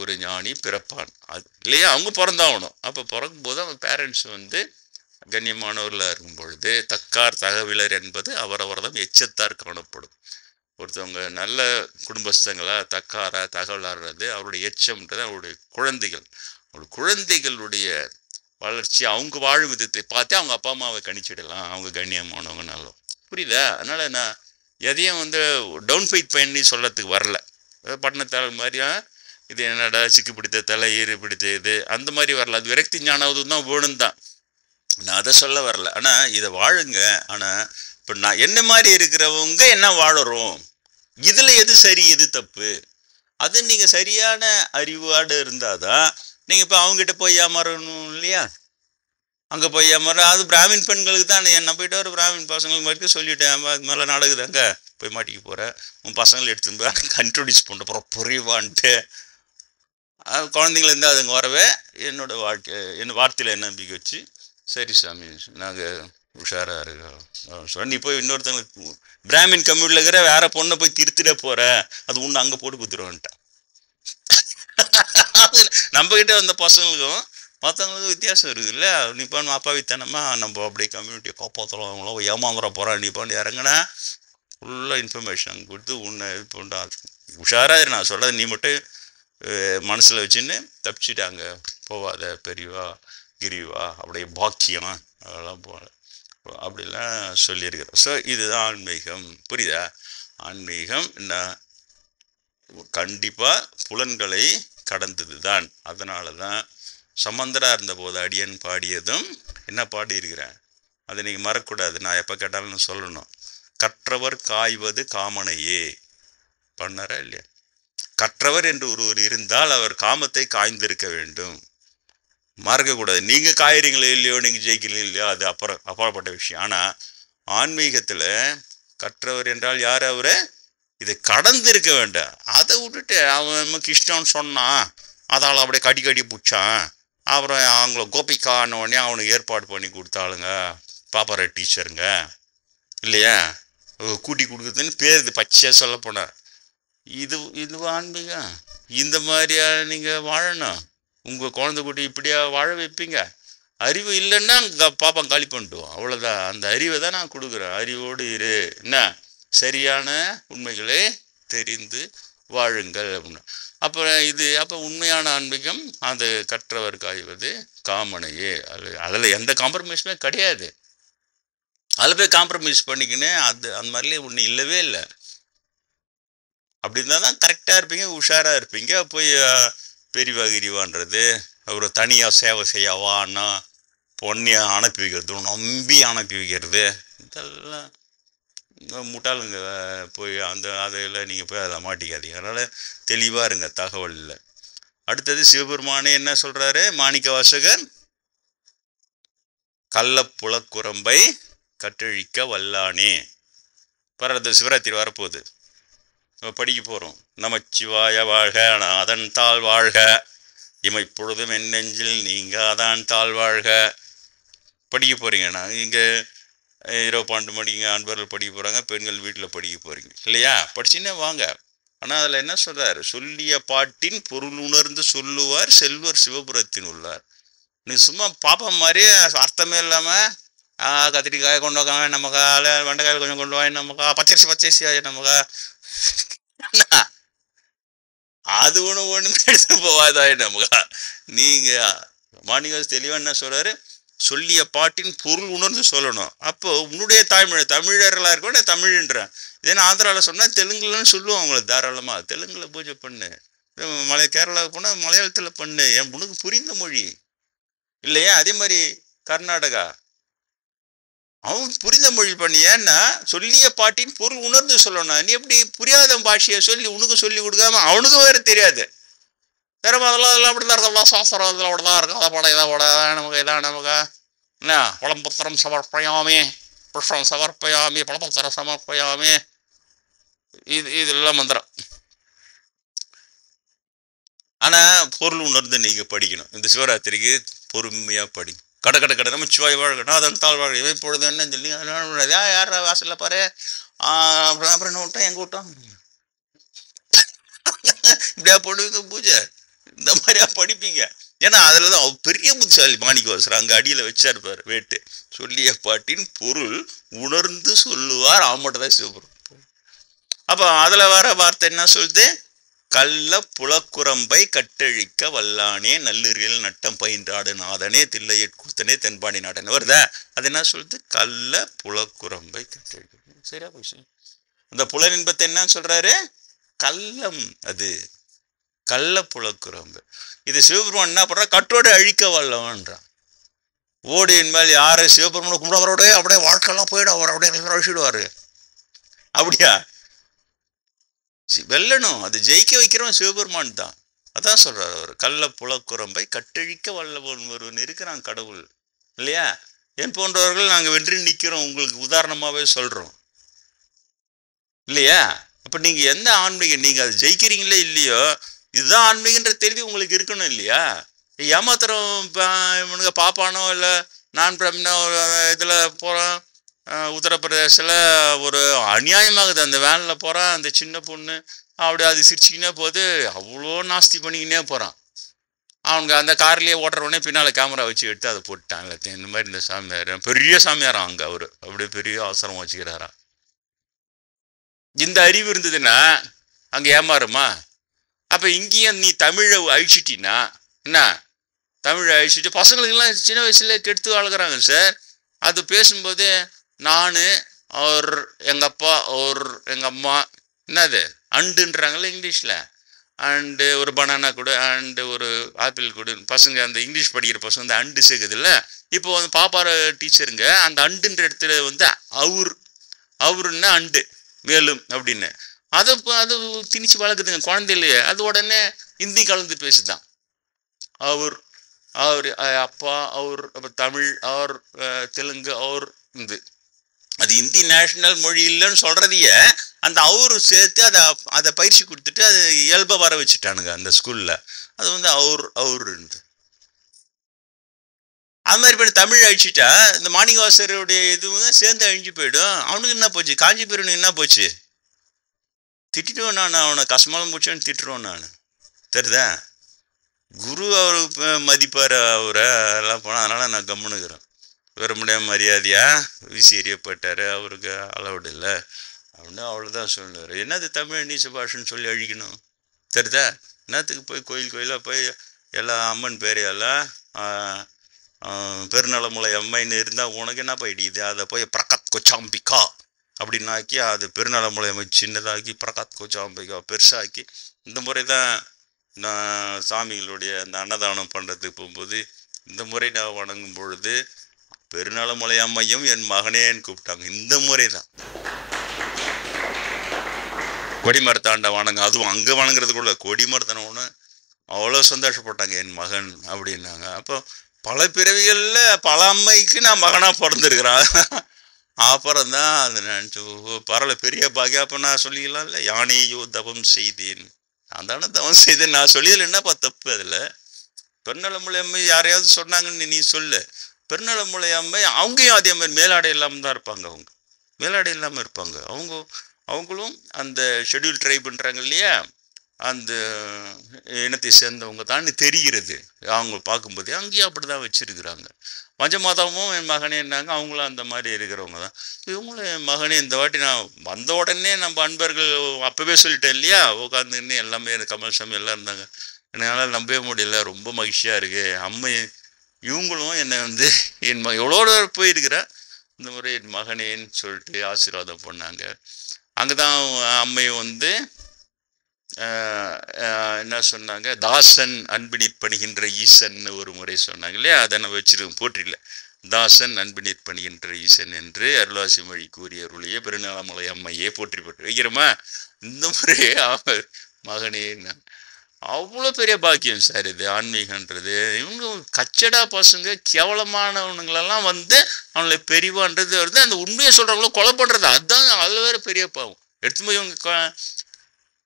ஒரு ஞானி பிறப்பான். அது இல்லையா, அவங்க பிறந்தாகணும். அப்போ பிறக்கும்போது அவங்க பேரண்ட்ஸ் கண்ணியமானவர்களாக இருக்கும் பொழுது தக்கார் தகவலர் என்பது அவரவர்தான் எச்சத்தார் காணப்படும். ஒருத்தவங்க நல்ல குடும்பஸ்தங்களா தக்காரா தகவலாடுறது அவருடைய எச்சம்ன்றது அவருடைய குழந்தைகள். அவருடைய குழந்தைகளுடைய வளர்ச்சி, அவங்க வாழும் விதத்தை பார்த்து அவங்க அப்பா அம்மாவை கணிச்சிடலாம், அவங்க கண்ணியமானவங்க நல்லா. புரியுதா? அதனால நான் எதையும் டவுன் ஃபைட் பண்ணி சொல்லறதுக்கு வரல. பட்டணத்தாள் மாதிரியா இது என்னடா சிக்கு பிடித்த தலை ஈறு பிடித்த இது அந்த மாதிரி வரல. அது விரக்தி ஞானாவது தான் வேணும் தான், நான் அதை சொல்ல வரல. ஆனால் இதை வாழுங்க. ஆனால் இப்போ நான் என்ன மாதிரி இருக்கிறவங்க என்ன வாழறோம், இதில் எது சரி எது தப்பு, அது நீங்கள் சரியான அறிவாடு இருந்தால் தான் நீங்கள் இப்போ அவங்ககிட்ட போய் ஏமாறணும் இல்லையா. அங்கே போய் ஏமாற அது பிராமின் பெண்களுக்கு தான். என்ன போயிட்டு ஒரு பிராமின் பசங்களுக்கு மாதிரி சொல்லிவிட்டேன், அது மேலே நடக்குதாங்க போய் மாட்டிக்க போகிறேன், உன் பசங்களை எடுத்துன்னு போய் இன்ட்ரோடியூஸ் பண்ண போகிறோம் புரிவான்ட்டு. குழந்தைங்கள இருந்தால் அதுங்க வரவே என்னோடய வாழ்க்கை வார்த்தையில் என்ன நம்பிக்கை வச்சு, சரி சாமி நாங்கள் உஷாராக இருக்கோம். நீ போய் இன்னொருத்தவங்களுக்கு பிராமின் கம்யூனிட்டியில் இருக்கிற வேற பொண்ணை போய் திருத்திட போகிற, அது ஒன்று அங்கே போட்டு குத்துருவோன்ட்டான். நம்மக்கிட்ட வந்த பசங்களுக்கும் மற்றவங்களுக்கும் வித்தியாசம் இருக்குது இல்லை. நீ பண்ண அப்பாவித்தனமா நம்ம அப்படியே கம்யூனிட்டியை காப்பாற்றலாம், அவங்களாம் ஏமாந்துட போகிறான், நீ பண்ணி இறங்கினா ஃபுல்லாக இன்ஃபர்மேஷன் கொடுத்து உன்னை இது பண்ணா உஷாராக நான் சொல்கிறது. நீ மட்டும் மனசில் வச்சுன்னு தப்பிச்சிட்டாங்க, போவாத பெரியவா கிரிவா அப்படியே பாக்கியம் அதெல்லாம் போகல அப்படிலாம் சொல்லியிருக்கிறோம். ஸோ இதுதான் ஆன்மீகம். புரியுதா? ஆன்மீகம் என்ன கண்டிப்பாக புலன்களை கடந்தது தான். அதனால தான் சமந்தராக இருந்தபோது அடியன் பாடியதும் என்ன பாடியிருக்கிறேன், அதை நீங்கள் மறக்கக்கூடாது. நான் எப்போ கேட்டாலும் சொல்லணும், கற்றவர் காய்வது காமனையே. பண்ணாரா இல்லையா? கற்றவர் என்று ஒருவர் இருந்தால் அவர் காமத்தை காய்ந்திருக்க வேண்டும், மறக்கக்கூடாது. நீங்கள் காய்றீங்களோ இல்லையோ, நீங்கள் ஜெயிக்கிறீங்களோ இல்லையோ, அது அப்பாற்பட்ட விஷயம். ஆனால் ஆன்மீகத்தில் கற்றவர் என்றால் யார், அவரை இதை கடந்து இருக்க வேண்டாம். அதை விட்டுட்டு அவன் கிருஷ்ணன்னு சொன்னான், அதால் அப்படியே கடி பிடிச்சான், அப்புறம் அவங்கள கோபிக்கானோடனே அவனுக்கு ஏற்பாடு பண்ணி கொடுத்தாளுங்க பாப்பார டீச்சருங்க இல்லையா, கூட்டி கொடுக்குறதுன்னு பேர் இது பச்சையாக சொல்ல போனார். இது ஆன்மீகம். இந்த மாதிரியா நீங்கள் வாழணும்? உங்கள் குழந்தை குட்டி இப்படியா வாழ வைப்பீங்க? அறிவு இல்லைன்னா பாப்பா காலி பண்ணிட்டுவோம், அவ்வளோதான். அந்த அறிவை தான் நான் கொடுக்குறேன். அறிவோடு இரு, என்ன சரியான உண்மைகளே தெரிந்து வாழுங்கள் அப்படின்னு. அப்போ உண்மையான ஆன்மீகம் அது கற்றவர் காய்வது காமனையே. அதில் எந்த காம்ப்ரமைஸுமே கிடையாது. அதில் போய் காம்ப்ரமைஸ் பண்ணிக்கின்னு அந்த மாதிரிலே ஒன்று இல்லவே இல்லை. அப்படி இருந்தால் தான் கரெக்டாக இருப்பீங்க, உஷாராக இருப்பீங்க. போய் பெரியவா கிரிவான்றது ஒரு தனியாக சேவை செய்யவான்னா பொண்ணையாக அனுப்பி வைக்கிறது, நம்பி அனுப்பி வைக்கிறது, இதெல்லாம் முட்டாளுங்க. போய் அதில் நீங்கள் போய் அதில் மாட்டிக்காதீங்க. அதனால் தெளிவாக இருங்க தகவலில். அடுத்தது சிவபெருமானே என்ன சொல்றாரு மாணிக்க வாசகர்? கள்ளப்புலக்குரம்பை கட்டழிக்க வல்லானே. வர்றது சிவராத்திரி வரப்போகுது, நம்ம படிக்க போகிறோம். நமச்சிவாய வாழ்க, நாதன் தாழ் வாழ்க, இமைப்பொழுதும் என் நெஞ்சில் நீங்காதான் தாழ் வாழ்க. படிக்க போகிறீங்க. நான் இங்கே இரவு 12 மணிக்கு ஆண்பர்கள் படிக்க போகிறாங்க, பெண்கள் வீட்டில் படிக்க போகிறீங்க இல்லையா? படிச்சுன்னே வாங்க. ஆனால் அதில் என்ன சொல்கிறார்? சொல்லிய பாட்டின் பொருள் உணர்ந்து சொல்லுவார் செல்வர் சிவபுரத்தின் உள்ளார். நீ சும்மா பாப்பா மாதிரி அர்த்தமே இல்லாமல் கத்திரிக்காய் கொண்டு வாங்க நமக்கா, வெண்டைக்காய் கொஞ்சம் கொண்டு வாங்க நமக்கா, பச்சரிசி நமக்கா, அது ஒன்று எடுத்து போவாதா நமக்கா. நீங்கள் மாணிக்கவாசகர் தெளிவாக என்ன சொல்கிறாரு? சொல்லிய பாட்டின் பொருள் உணர்ந்து சொல்லணும். அப்போ உன்னுடைய தமிழர்களாக இருக்கணும் தமிழ்ன்றேன். இதே ஆந்திராவில் சொன்னால் தெலுங்குலன்னு சொல்லுவோம் அவங்கள தாராளமாக. தெலுங்கில் பூஜை பண்ணு, கேரளாவுக்கு போனால் மலையாளத்தில் பண்ணு, என் உனக்கு புரிந்த மொழி இல்லையா? அதே மாதிரி கர்நாடகா அவன் புரிந்த மொழி பண்ணி. ஏன்னா சொல்லிய பாட்டின் பொருள் உணர்ந்து சொல்லணும். நீ எப்படி புரியாத பாஷையை சொல்லி உனக்கு சொல்லி கொடுக்காம அவனுக்கு வேறு தெரியாது. வேற அதெல்லாம் அப்படிதான் இருக்கலாம், சாஸ்திரம் அதில் அப்படிதான் இருக்கும். அதை படம் இதை படம் நமக்கு இதான் நமக்கு என்ன பழம்பத்திரம் சமர்ப்பயாமே புஷ்பம் சமர்ப்பயாமே பழம்பத்திரம் சமர்ப்பயாமே, இதெல்லாம் மந்திரம். ஆனால் பொருள் உணர்ந்து நீங்கள் படிக்கணும். இந்த சிவராத்திரிக்கு பொறுமையாக படி. கடை நம்ம சிவாய் வாழ்க்கை நாதன் தாழ் வாழ்க்கை இப்பொழுது என்ன சொல்லி யார் வாசலில் பாரு. அப்புறம் என்ன விட்டோம் எங்கே விட்டோம் இப்படியா போடுவீங்க பூஜை, இந்த மாதிரியா படிப்பீங்க. ஏன்னா அதில் தான் பெரிய புத்திசாலி மாணிக்கவாசகர் அங்கே அடியில் வச்சாருப்பார் வேட்டு. சொல்லிய பாட்டின் பொருள் உணர்ந்து சொல்லுவார், அவங்கள்ட்ட தான் சிவபுரம். அப்போ அதில் வர வார்த்தை என்ன சொல்லுது? கள்ள புலக்குரம்பை கட்டழிக்க வல்லானே, நல்லிறியல் நட்டம் பயின்றாடு நாதனே, தில்லையட்கூத்தனே தென்பாண்டி நாடனே வருதா? அது என்ன சொல்லுது? கள்ள புலக்குரம்பை கட்டழிக்க. சரியா போச்சு. அந்த புலனின்பத்தை என்ன சொல்றாரு? கள்ளம். அது கள்ள புலக்குரம்பு. இது சிவபெருமான் என்ன பண்ற? கட்டோடு அழிக்க வல்லவன்றான். ஓடியின் மேல் யாரு சிவபெருமானை கும்பிடுறவரோட அப்படியே வாழ்க்கையெல்லாம் போயிடும், அவர் அப்படியே அழிச்சிடுவாரு. அப்படியா? வெல்லணும், அது ஜெயிக்க வைக்கிறவன் சிவபெருமான் தான். அதான் சொல்றாரு அவர். கள்ள புலக்குரம்பை கட்டழிக்க வல்லவன் ஒருவன் இருக்கிறான் கடவுள் இல்லையா? என் போன்றவர்கள் நாங்கள் வென்று நிற்கிறோம், உங்களுக்கு உதாரணமாகவே சொல்றோம் இல்லையா? அப்போ நீங்கள் எந்த ஆன்மீகம், நீங்கள் அதை ஜெயிக்கிறீங்களே இல்லையோ, இதுதான் ஆன்மீகன்ற தெளிவு உங்களுக்கு இருக்கணும் இல்லையா? ஏமாத்திரம் இவனுங்க பாப்பானோ இல்லை நான் பிரம்னோ இதில் போகிறோம். உத்தரப்பிரதேசில் ஒரு அநியாயமாகுது, அந்த வேனில் போகிறான் அந்த சின்ன பொண்ணு, அப்படி அது சிரிச்சுக்கினே போகுது, அவ்வளோ நாஸ்தி பண்ணிக்கினே போகிறான். அவங்க அந்த கார்லேயே ஓட்டுறவுடனே பின்னால் கேமரா வச்சு எடுத்து அதை போட்டுட்டான் எல்லாத்தையும். இந்த மாதிரி இந்த சாமியார் பெரிய சாமியாராம் அங்கே, அவர் அப்படியே பெரிய அவசரம் வச்சுக்கிறாராம். இந்த அறிவு இருந்ததுன்னா அங்கே ஏமாறுமா? அப்போ இங்கேயும் நீ தமிழை அழிச்சிட்டின்னா என்ன? தமிழை அழிச்சிட்டு பசங்களுக்கெல்லாம் சின்ன வயசுல கெடுத்து வளர்க்குறாங்க சார். அது பேசும்போது நான் அவர் எங்கள் அப்பா அவர் எங்கள் அம்மா என்னது அண்டுன்றாங்கல்ல இங்கிலீஷில், அண்டு ஒரு பனானா கொடு, அண்டு ஒரு ஆப்பிள் கொடு. பசங்க அந்த இங்கிலீஷ் படிக்கிற பசங்க வந்து அண்டு சேர்க்குதுல்ல. இப்போ வந்து பாப்பார டீச்சருங்க அந்த அண்டுன்ற இடத்துல வந்து அவருன்னா அண்டு மேலும் அப்படின்னு அது திணிச்சு வளர்க்குதுங்க குழந்தையிலேயே. அது உடனே ஹிந்தி கலந்து பேசுதான். அவர் அப்பா அவர், அப்போ தமிழ் அவர், தெலுங்கு அவர். அது இந்தி நேஷனல் மொழி இல்லைன்னு சொல்றதையே அந்த அவரு சேர்த்து அதை பயிற்சி கொடுத்துட்டு அது இயல்பை வர வச்சுட்டானுங்க அந்த ஸ்கூல்ல. அது வந்து அவரு அது மாதிரி பண்ணி தமிழ் அழிச்சிட்டா இந்த மாணிக்கவாசகருடைய இதுவும் சேர்ந்து அழிஞ்சு போயிடும். அவனுக்கு என்ன போச்சு? காஞ்சி பெரியவனுக்கு என்ன போச்சு? திட்டிடுவேன் நான், அவனை கஷ்டமாலும் போச்சுன்னு திட்டுருவேன் நான். தெரியுதா? குரு அவரு மதிப்பார் அவரை எல்லாம் போனால், அதனால நான் கம்முனுக்கிறேன். வேற முடியாம மரியாதையா வீசி எறியப்பட்டார், அவருக்கு அளவுடு இல்லை அப்படின்னு அவ்வளோதான் சொல்லுவார். என்னது தமிழ் நீச்ச பாஷன்னு சொல்லி அழிக்கணும்? தெரியுதா? என்னத்துக்கு போய் கோயிலாக போய் எல்லா அம்மன் பேரையெல்லாம் பெருநலமுலை அம்மைன்னு இருந்தால் உனக்கு என்ன போயிடுது? அதை போய் பிரகத் கொச்சாம்பிக்கா அப்படின்னாக்கி அது பெருநலமுலை அம்மை சின்னதாக்கி பிரகத் கொச்சாம்பிக்கா பெருசாக்கி இந்த முறை தான் நான் சாமிகளுடைய அந்த அன்னதானம் பண்ணுறதுக்கு போகும்போது இந்த முறை நான் வணங்கும் பொழுது பெருநலமுலை அம்மையும் என் மகனேன்னு கூப்பிட்டாங்க. இந்த முறை தான் கொடிமரத்தாண்ட வணங்க, அதுவும் அங்கே வணங்குறதுக்குள்ள கொடிமரத்தான ஒன்று அவ்வளோ சந்தோஷப்பட்டாங்க, என் மகன் அப்படின்னாங்க. அப்போ பல பிறவிகளில் பல அம்மைக்கு நான் மகனாக பிறந்திருக்கிறேன். அப்புறம் தான் அது நினச்சி, பரவாயில்ல பெரிய பாக்கியம். அப்போ நான் சொல்லிக்கலாம்ல, யானையோ தவம் செய்தேன், நான் தானே தவம் செய்தேன். நான் சொல்லியதில் என்னப்பா தப்பு? அதில் பெருநலமுலை அம்மை யாரையாவது சொன்னாங்கன்னு நீ சொல்லு. பெருநலமுலை அம்மை அவங்கயும் அதே மாதிரி மேலாடை இல்லாமல் தான் இருப்பாங்க. அவங்க மேலாடை இல்லாமல் இருப்பாங்க. அவங்களும் அந்த ஷெட்யூல் ட்ரைப்ன்றாங்க இல்லையா, அந்த இனத்தை சேர்ந்தவங்க தான் தெரிகிறது. அவங்க பார்க்கும்போதே அங்கேயும் அப்படி தான் வச்சுருக்குறாங்க. மஞ்ச மாதாவும் என் மகனே என்னாங்க, அவங்களும் அந்த மாதிரி இருக்கிறவங்க தான். இவங்களும் என் மகனே இந்த வாட்டி நான் வந்த உடனே நம்ம அன்பர்கள் அப்போவே சொல்லிட்டேன் இல்லையா, உட்காந்துன்னு எல்லாமே கமல் சாமி எல்லாம் இருந்தாங்க. என்னால் நம்பவே முடியல, ரொம்ப மகிழ்ச்சியாக இருக்குது. அம்மை இவங்களும் என்னை என் எவ்வளோ போயிருக்கிறேன், இந்த முறை என் மகனேன்னு சொல்லிட்டு ஆசீர்வாதம் பண்ணாங்க. அங்கே தான் அம்மையும் என்ன சொன்னாங்க, தாசன் அன்பினிற் பணிகின்ற ஈசன் ஒரு முறை சொன்னாங்க இல்லையா, அதை நம்ம வச்சிருக்கோம் போற்றில. தாசன் அன்பினிற் பணிகின்ற ஈசன் என்று அருளாசி மொழி கூறிய அருளையே பெருநலமுலை அம்மையே போற்றி வைக்கிறோமா. இந்த முறையே அவர் மகனே அவ்வளோ பெரிய பாக்கியம் சார் இது ஆன்மீகன்றது. இவங்க கச்சடா பசங்க கேவலமானவனுங்களெல்லாம் அவங்களை பெரியவான்றது வருது. அந்த உண்மையை சொல்கிறவங்கள கொலை பண்ணுறது, அதுதான் அதில் வேறு பெரிய பாவம். எடுத்து போய் இவங்க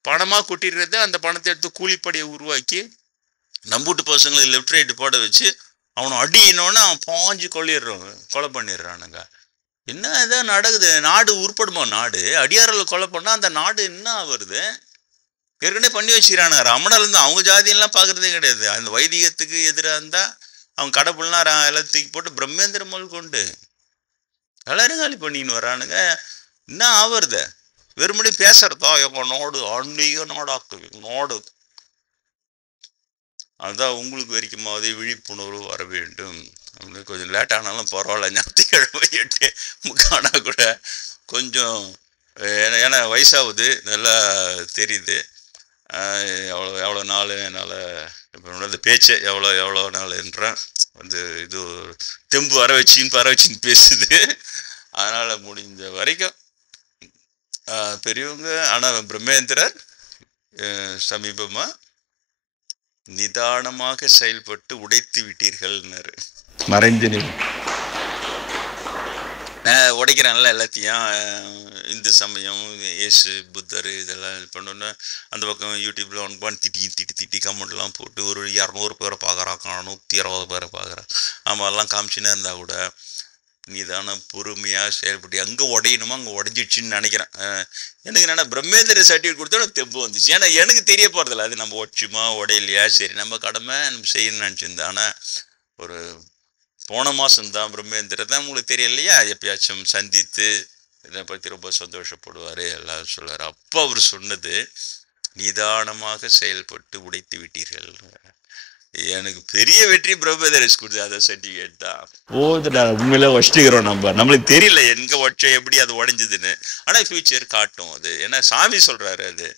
பணமாக கொட்டிடுறது, அந்த பணத்தை எடுத்து கூலிப்படையை உருவாக்கி நம்பூட்டு பசங்களை லெஃப்ட் ரைட்டு போட வச்சு அவனை அடினோன்னு அவன் பாஞ்சு கொலை பண்ணிடுறானுங்க. என்ன இதான் நடக்குது? நாடு உருப்படுமா? நாடு அடியாரில் கொலை பண்ணால் அந்த நாடு என்ன ஆகுறது? ஏற்கனவே பண்ணி வச்சுக்கிறானுங்க. ரமணர் இருந்தால் அவங்க ஜாதியெல்லாம் பார்க்குறதே கிடையாது. அந்த வைதிகத்துக்கு எதிராக இருந்தால் அவங்க கடப்புலாம் எல்லாம் தூக்கி போட்டு பிரம்மேந்திர முதல் கொண்டு எல்லாரும் காலி பண்ணின்னு வரானுங்க. என்ன ஆவறது? வெறுமனே பேசுறதா எங்க நாடு ஆன்மீக நாடாக்குது நாடு. அதுதான் உங்களுக்கு வரைக்குமாவது விழிப்புணர்வு வர வேண்டும். அப்படின்னு கொஞ்சம் லேட் ஆனாலும் பரவாயில்ல, ஞாயிற்றுக்கிழமை 8:45 கூட கொஞ்சம் ஏன்னா வயசாகுது, நல்லா தெரியுது. எவ்வளோ நாள் என்னால் இப்போ பேச்சை எவ்வளோ நாள்ன்றேன் இது தெம்பு வர வச்சின்னு பேசுது. அதனால் முடிஞ்ச வரைக்கும் பெரியவங்க. ஆனால் பிரம்மேந்திரர் சமீபமாக நிதானமாக செயல்பட்டு உடைத்து விட்டீர்கள்னாரு. மறைஞ்சு உடைக்கிறான்ல எல்லாத்தையும். இந்து சமயம், இயேசு, புத்தர் இதெல்லாம் இது பண்ணோன்னா அந்த பக்கம் யூடியூப்பில் ஒன்பான் திட்டி கமெண்ட்லாம் போட்டு ஒரு 200 பேரை பார்க்குறான், 120 பேரை பார்க்குறான். அதெல்லாம் காமிச்சுன்னே இருந்தால் கூட நீதான பொறுமையாக செயல்பட்டு அங்கே உடையணுமோ அங்கே உடஞ்சிடுச்சின்னு நினைக்கிறேன். எனக்கு என்னென்னா பிரம்மேந்திர சர்டிஃபிகேட் கொடுத்தா தெம்பு வந்துச்சு. ஏன்னா எனக்கு தெரிய போகிறதில்ல அது நம்ம உடச்சுமா உடையிலையா, சரி நம்ம கடமை நம்ம செய்யணும்னு நினச்சிருந்தேன். ஆனால் ஒரு போன மாதம்தான் பிரம்மேந்திர தான் உங்களுக்கு தெரியலையா, எப்பயாச்சும் சந்தித்து இதை பற்றி ரொம்ப சந்தோஷப்படுவார், எல்லாம் சொல்லுவார். அப்போ அவர் சொன்னது நிதானமாக செயல்பட்டு உடைத்து விட்டீர்கள். எனக்கு பெரிய வெற்றி பிரம்மேந்திரஸ் கொடுத்து அதை சர்டிஃபிகேட் தான். உண்மையில உடச்சிக்கிறோம் நம்மளுக்கு தெரியல எங்கே உடச்சோம் எப்படி அது உடஞ்சிதுன்னு. ஆனால் ஃபியூச்சர் காட்டும் அது. ஏன்னா சாமி சொல்கிறாரு, அது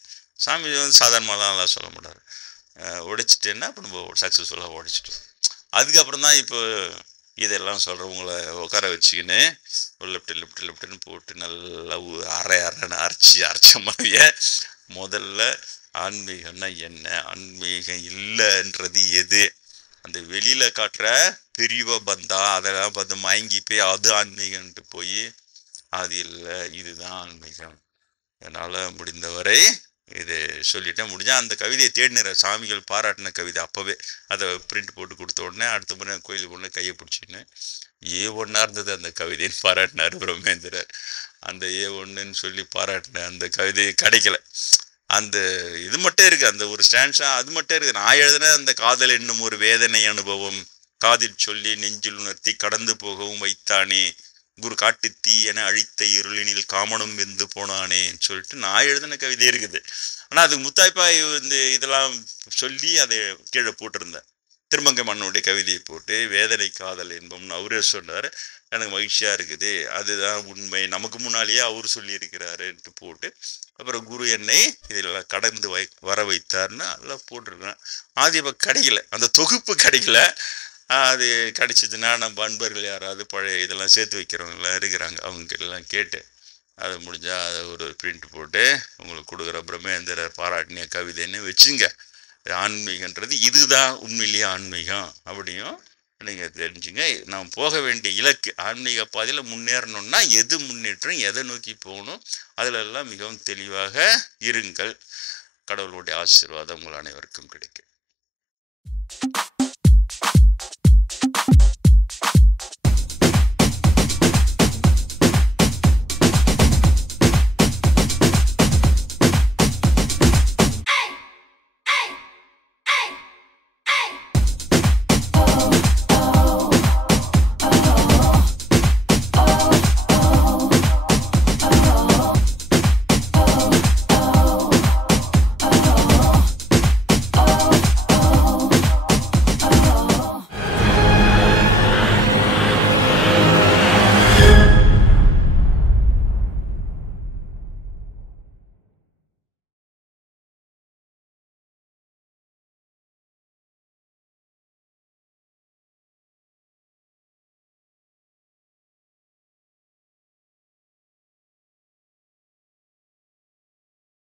சாமி சாதாரணமாலாம் சொல்ல மாட்டார். உடைச்சிட்டேன்னா இப்போ நம்ம சக்ஸஸ்ஃபுல்லாக உடைச்சிட்டோம். அதுக்கப்புறம் தான் இப்போ இதெல்லாம் சொல்கிறவங்கள உட்கார வச்சுக்கின்னு ஒரு லெஃப்ட்டுன்னு போட்டு நல்லா அரைன்னு அரைச்ச மாதிரியே முதல்ல ஆன்மீகம்னா என்ன, ஆன்மீகம் இல்லைன்றது எது, அந்த வெளியில் காட்டுற பெரியவ பந்தா அதெல்லாம் பார்த்து மயங்கி போய் அது ஆன்மீகன்ட்டு போய் அது இல்லை இதுதான் ஆன்மீகம். அதனால் முடிந்தவரை இது சொல்லிட்டேன். முடிஞ்சால் அந்த கவிதையை தேடினிற சாமிகள் பாராட்டின கவிதை அப்போவே அதை பிரிண்ட் போட்டு கொடுத்த உடனே அடுத்த முறை கோயிலுக்கு ஒன்று கையை பிடிச்சின்னு A1 இருந்தது அந்த கவிதைன்னு பாராட்டினார் பிரம்மேந்திரர். அந்த A1ன்னு சொல்லி பாராட்டின அந்த கவிதை கிடைக்கல. அந்த இது மட்டும் இருக்குது, அந்த ஒரு ஸ்டான்ஸா அது மட்டும் இருக்குது. நான் எழுதுன அந்த காதல் என்னும் ஒரு வேதனை அனுபவம், காதில் சொல்லி நெஞ்சில் உணர்த்தி கடந்து போகவும் வைத்தானே, குரு காட்டு தீ என அழித்த இருளினில் காமனும் வெந்து போனானேன்னு சொல்லிட்டு நான் எழுதின கவிதை இருக்குது. ஆனால் அதுக்கு முத்தாய்ப்பாய் இதெல்லாம் சொல்லி அதை கீழே போட்டிருந்தேன். திருமங்கை மன்னனுடைய கவிதையை போட்டு வேதனை காதல் என்போம்னு அவரே சொன்னார். எனக்கு மகிழ்ச்சியாக இருக்குது, அதுதான் உண்மை, நமக்கு முன்னாலேயே அவர் சொல்லியிருக்கிறாருன்ட்டு போட்டு அப்புறம் குரு என்னை இதில் கடந்து வர வைத்தார்னு அதெல்லாம் போட்டிருக்கேன். அது இப்போ கிடைக்கல, அந்த தொகுப்பு கிடைக்கல. அது கிடைச்சிதுன்னா நம்ம அன்பர்கள் யாராவது பழைய இதெல்லாம் சேர்த்து வைக்கிறவங்களாம் இருக்கிறாங்க, அவங்ககிட்டலாம் கேட்டு அதை முடிஞ்சால் அதை ஒரு பிரிண்ட் போட்டு உங்களுக்கு கொடுக்குற பிரம்மேந்திரர் பாராட்டினிய கவிதைன்னு வச்சுங்க. ஆன்மீகன்றது இதுதான் உண்மையிலேயே ஆன்மீகம் அப்படியும் நீங்கள் தெரிஞ்சுங்க. நாம் போக வேண்டிய இலக்கு ஆன்மீக பாதையில் முன்னேறணும்னா எது முன்னேற்றம், எதை நோக்கி போகணும், அதிலெல்லாம் மிகவும் தெளிவாக இருங்கள். கடவுளுடைய ஆசீர்வாதம் உங்கள் அனைவருக்கும் கிடைக்கும்.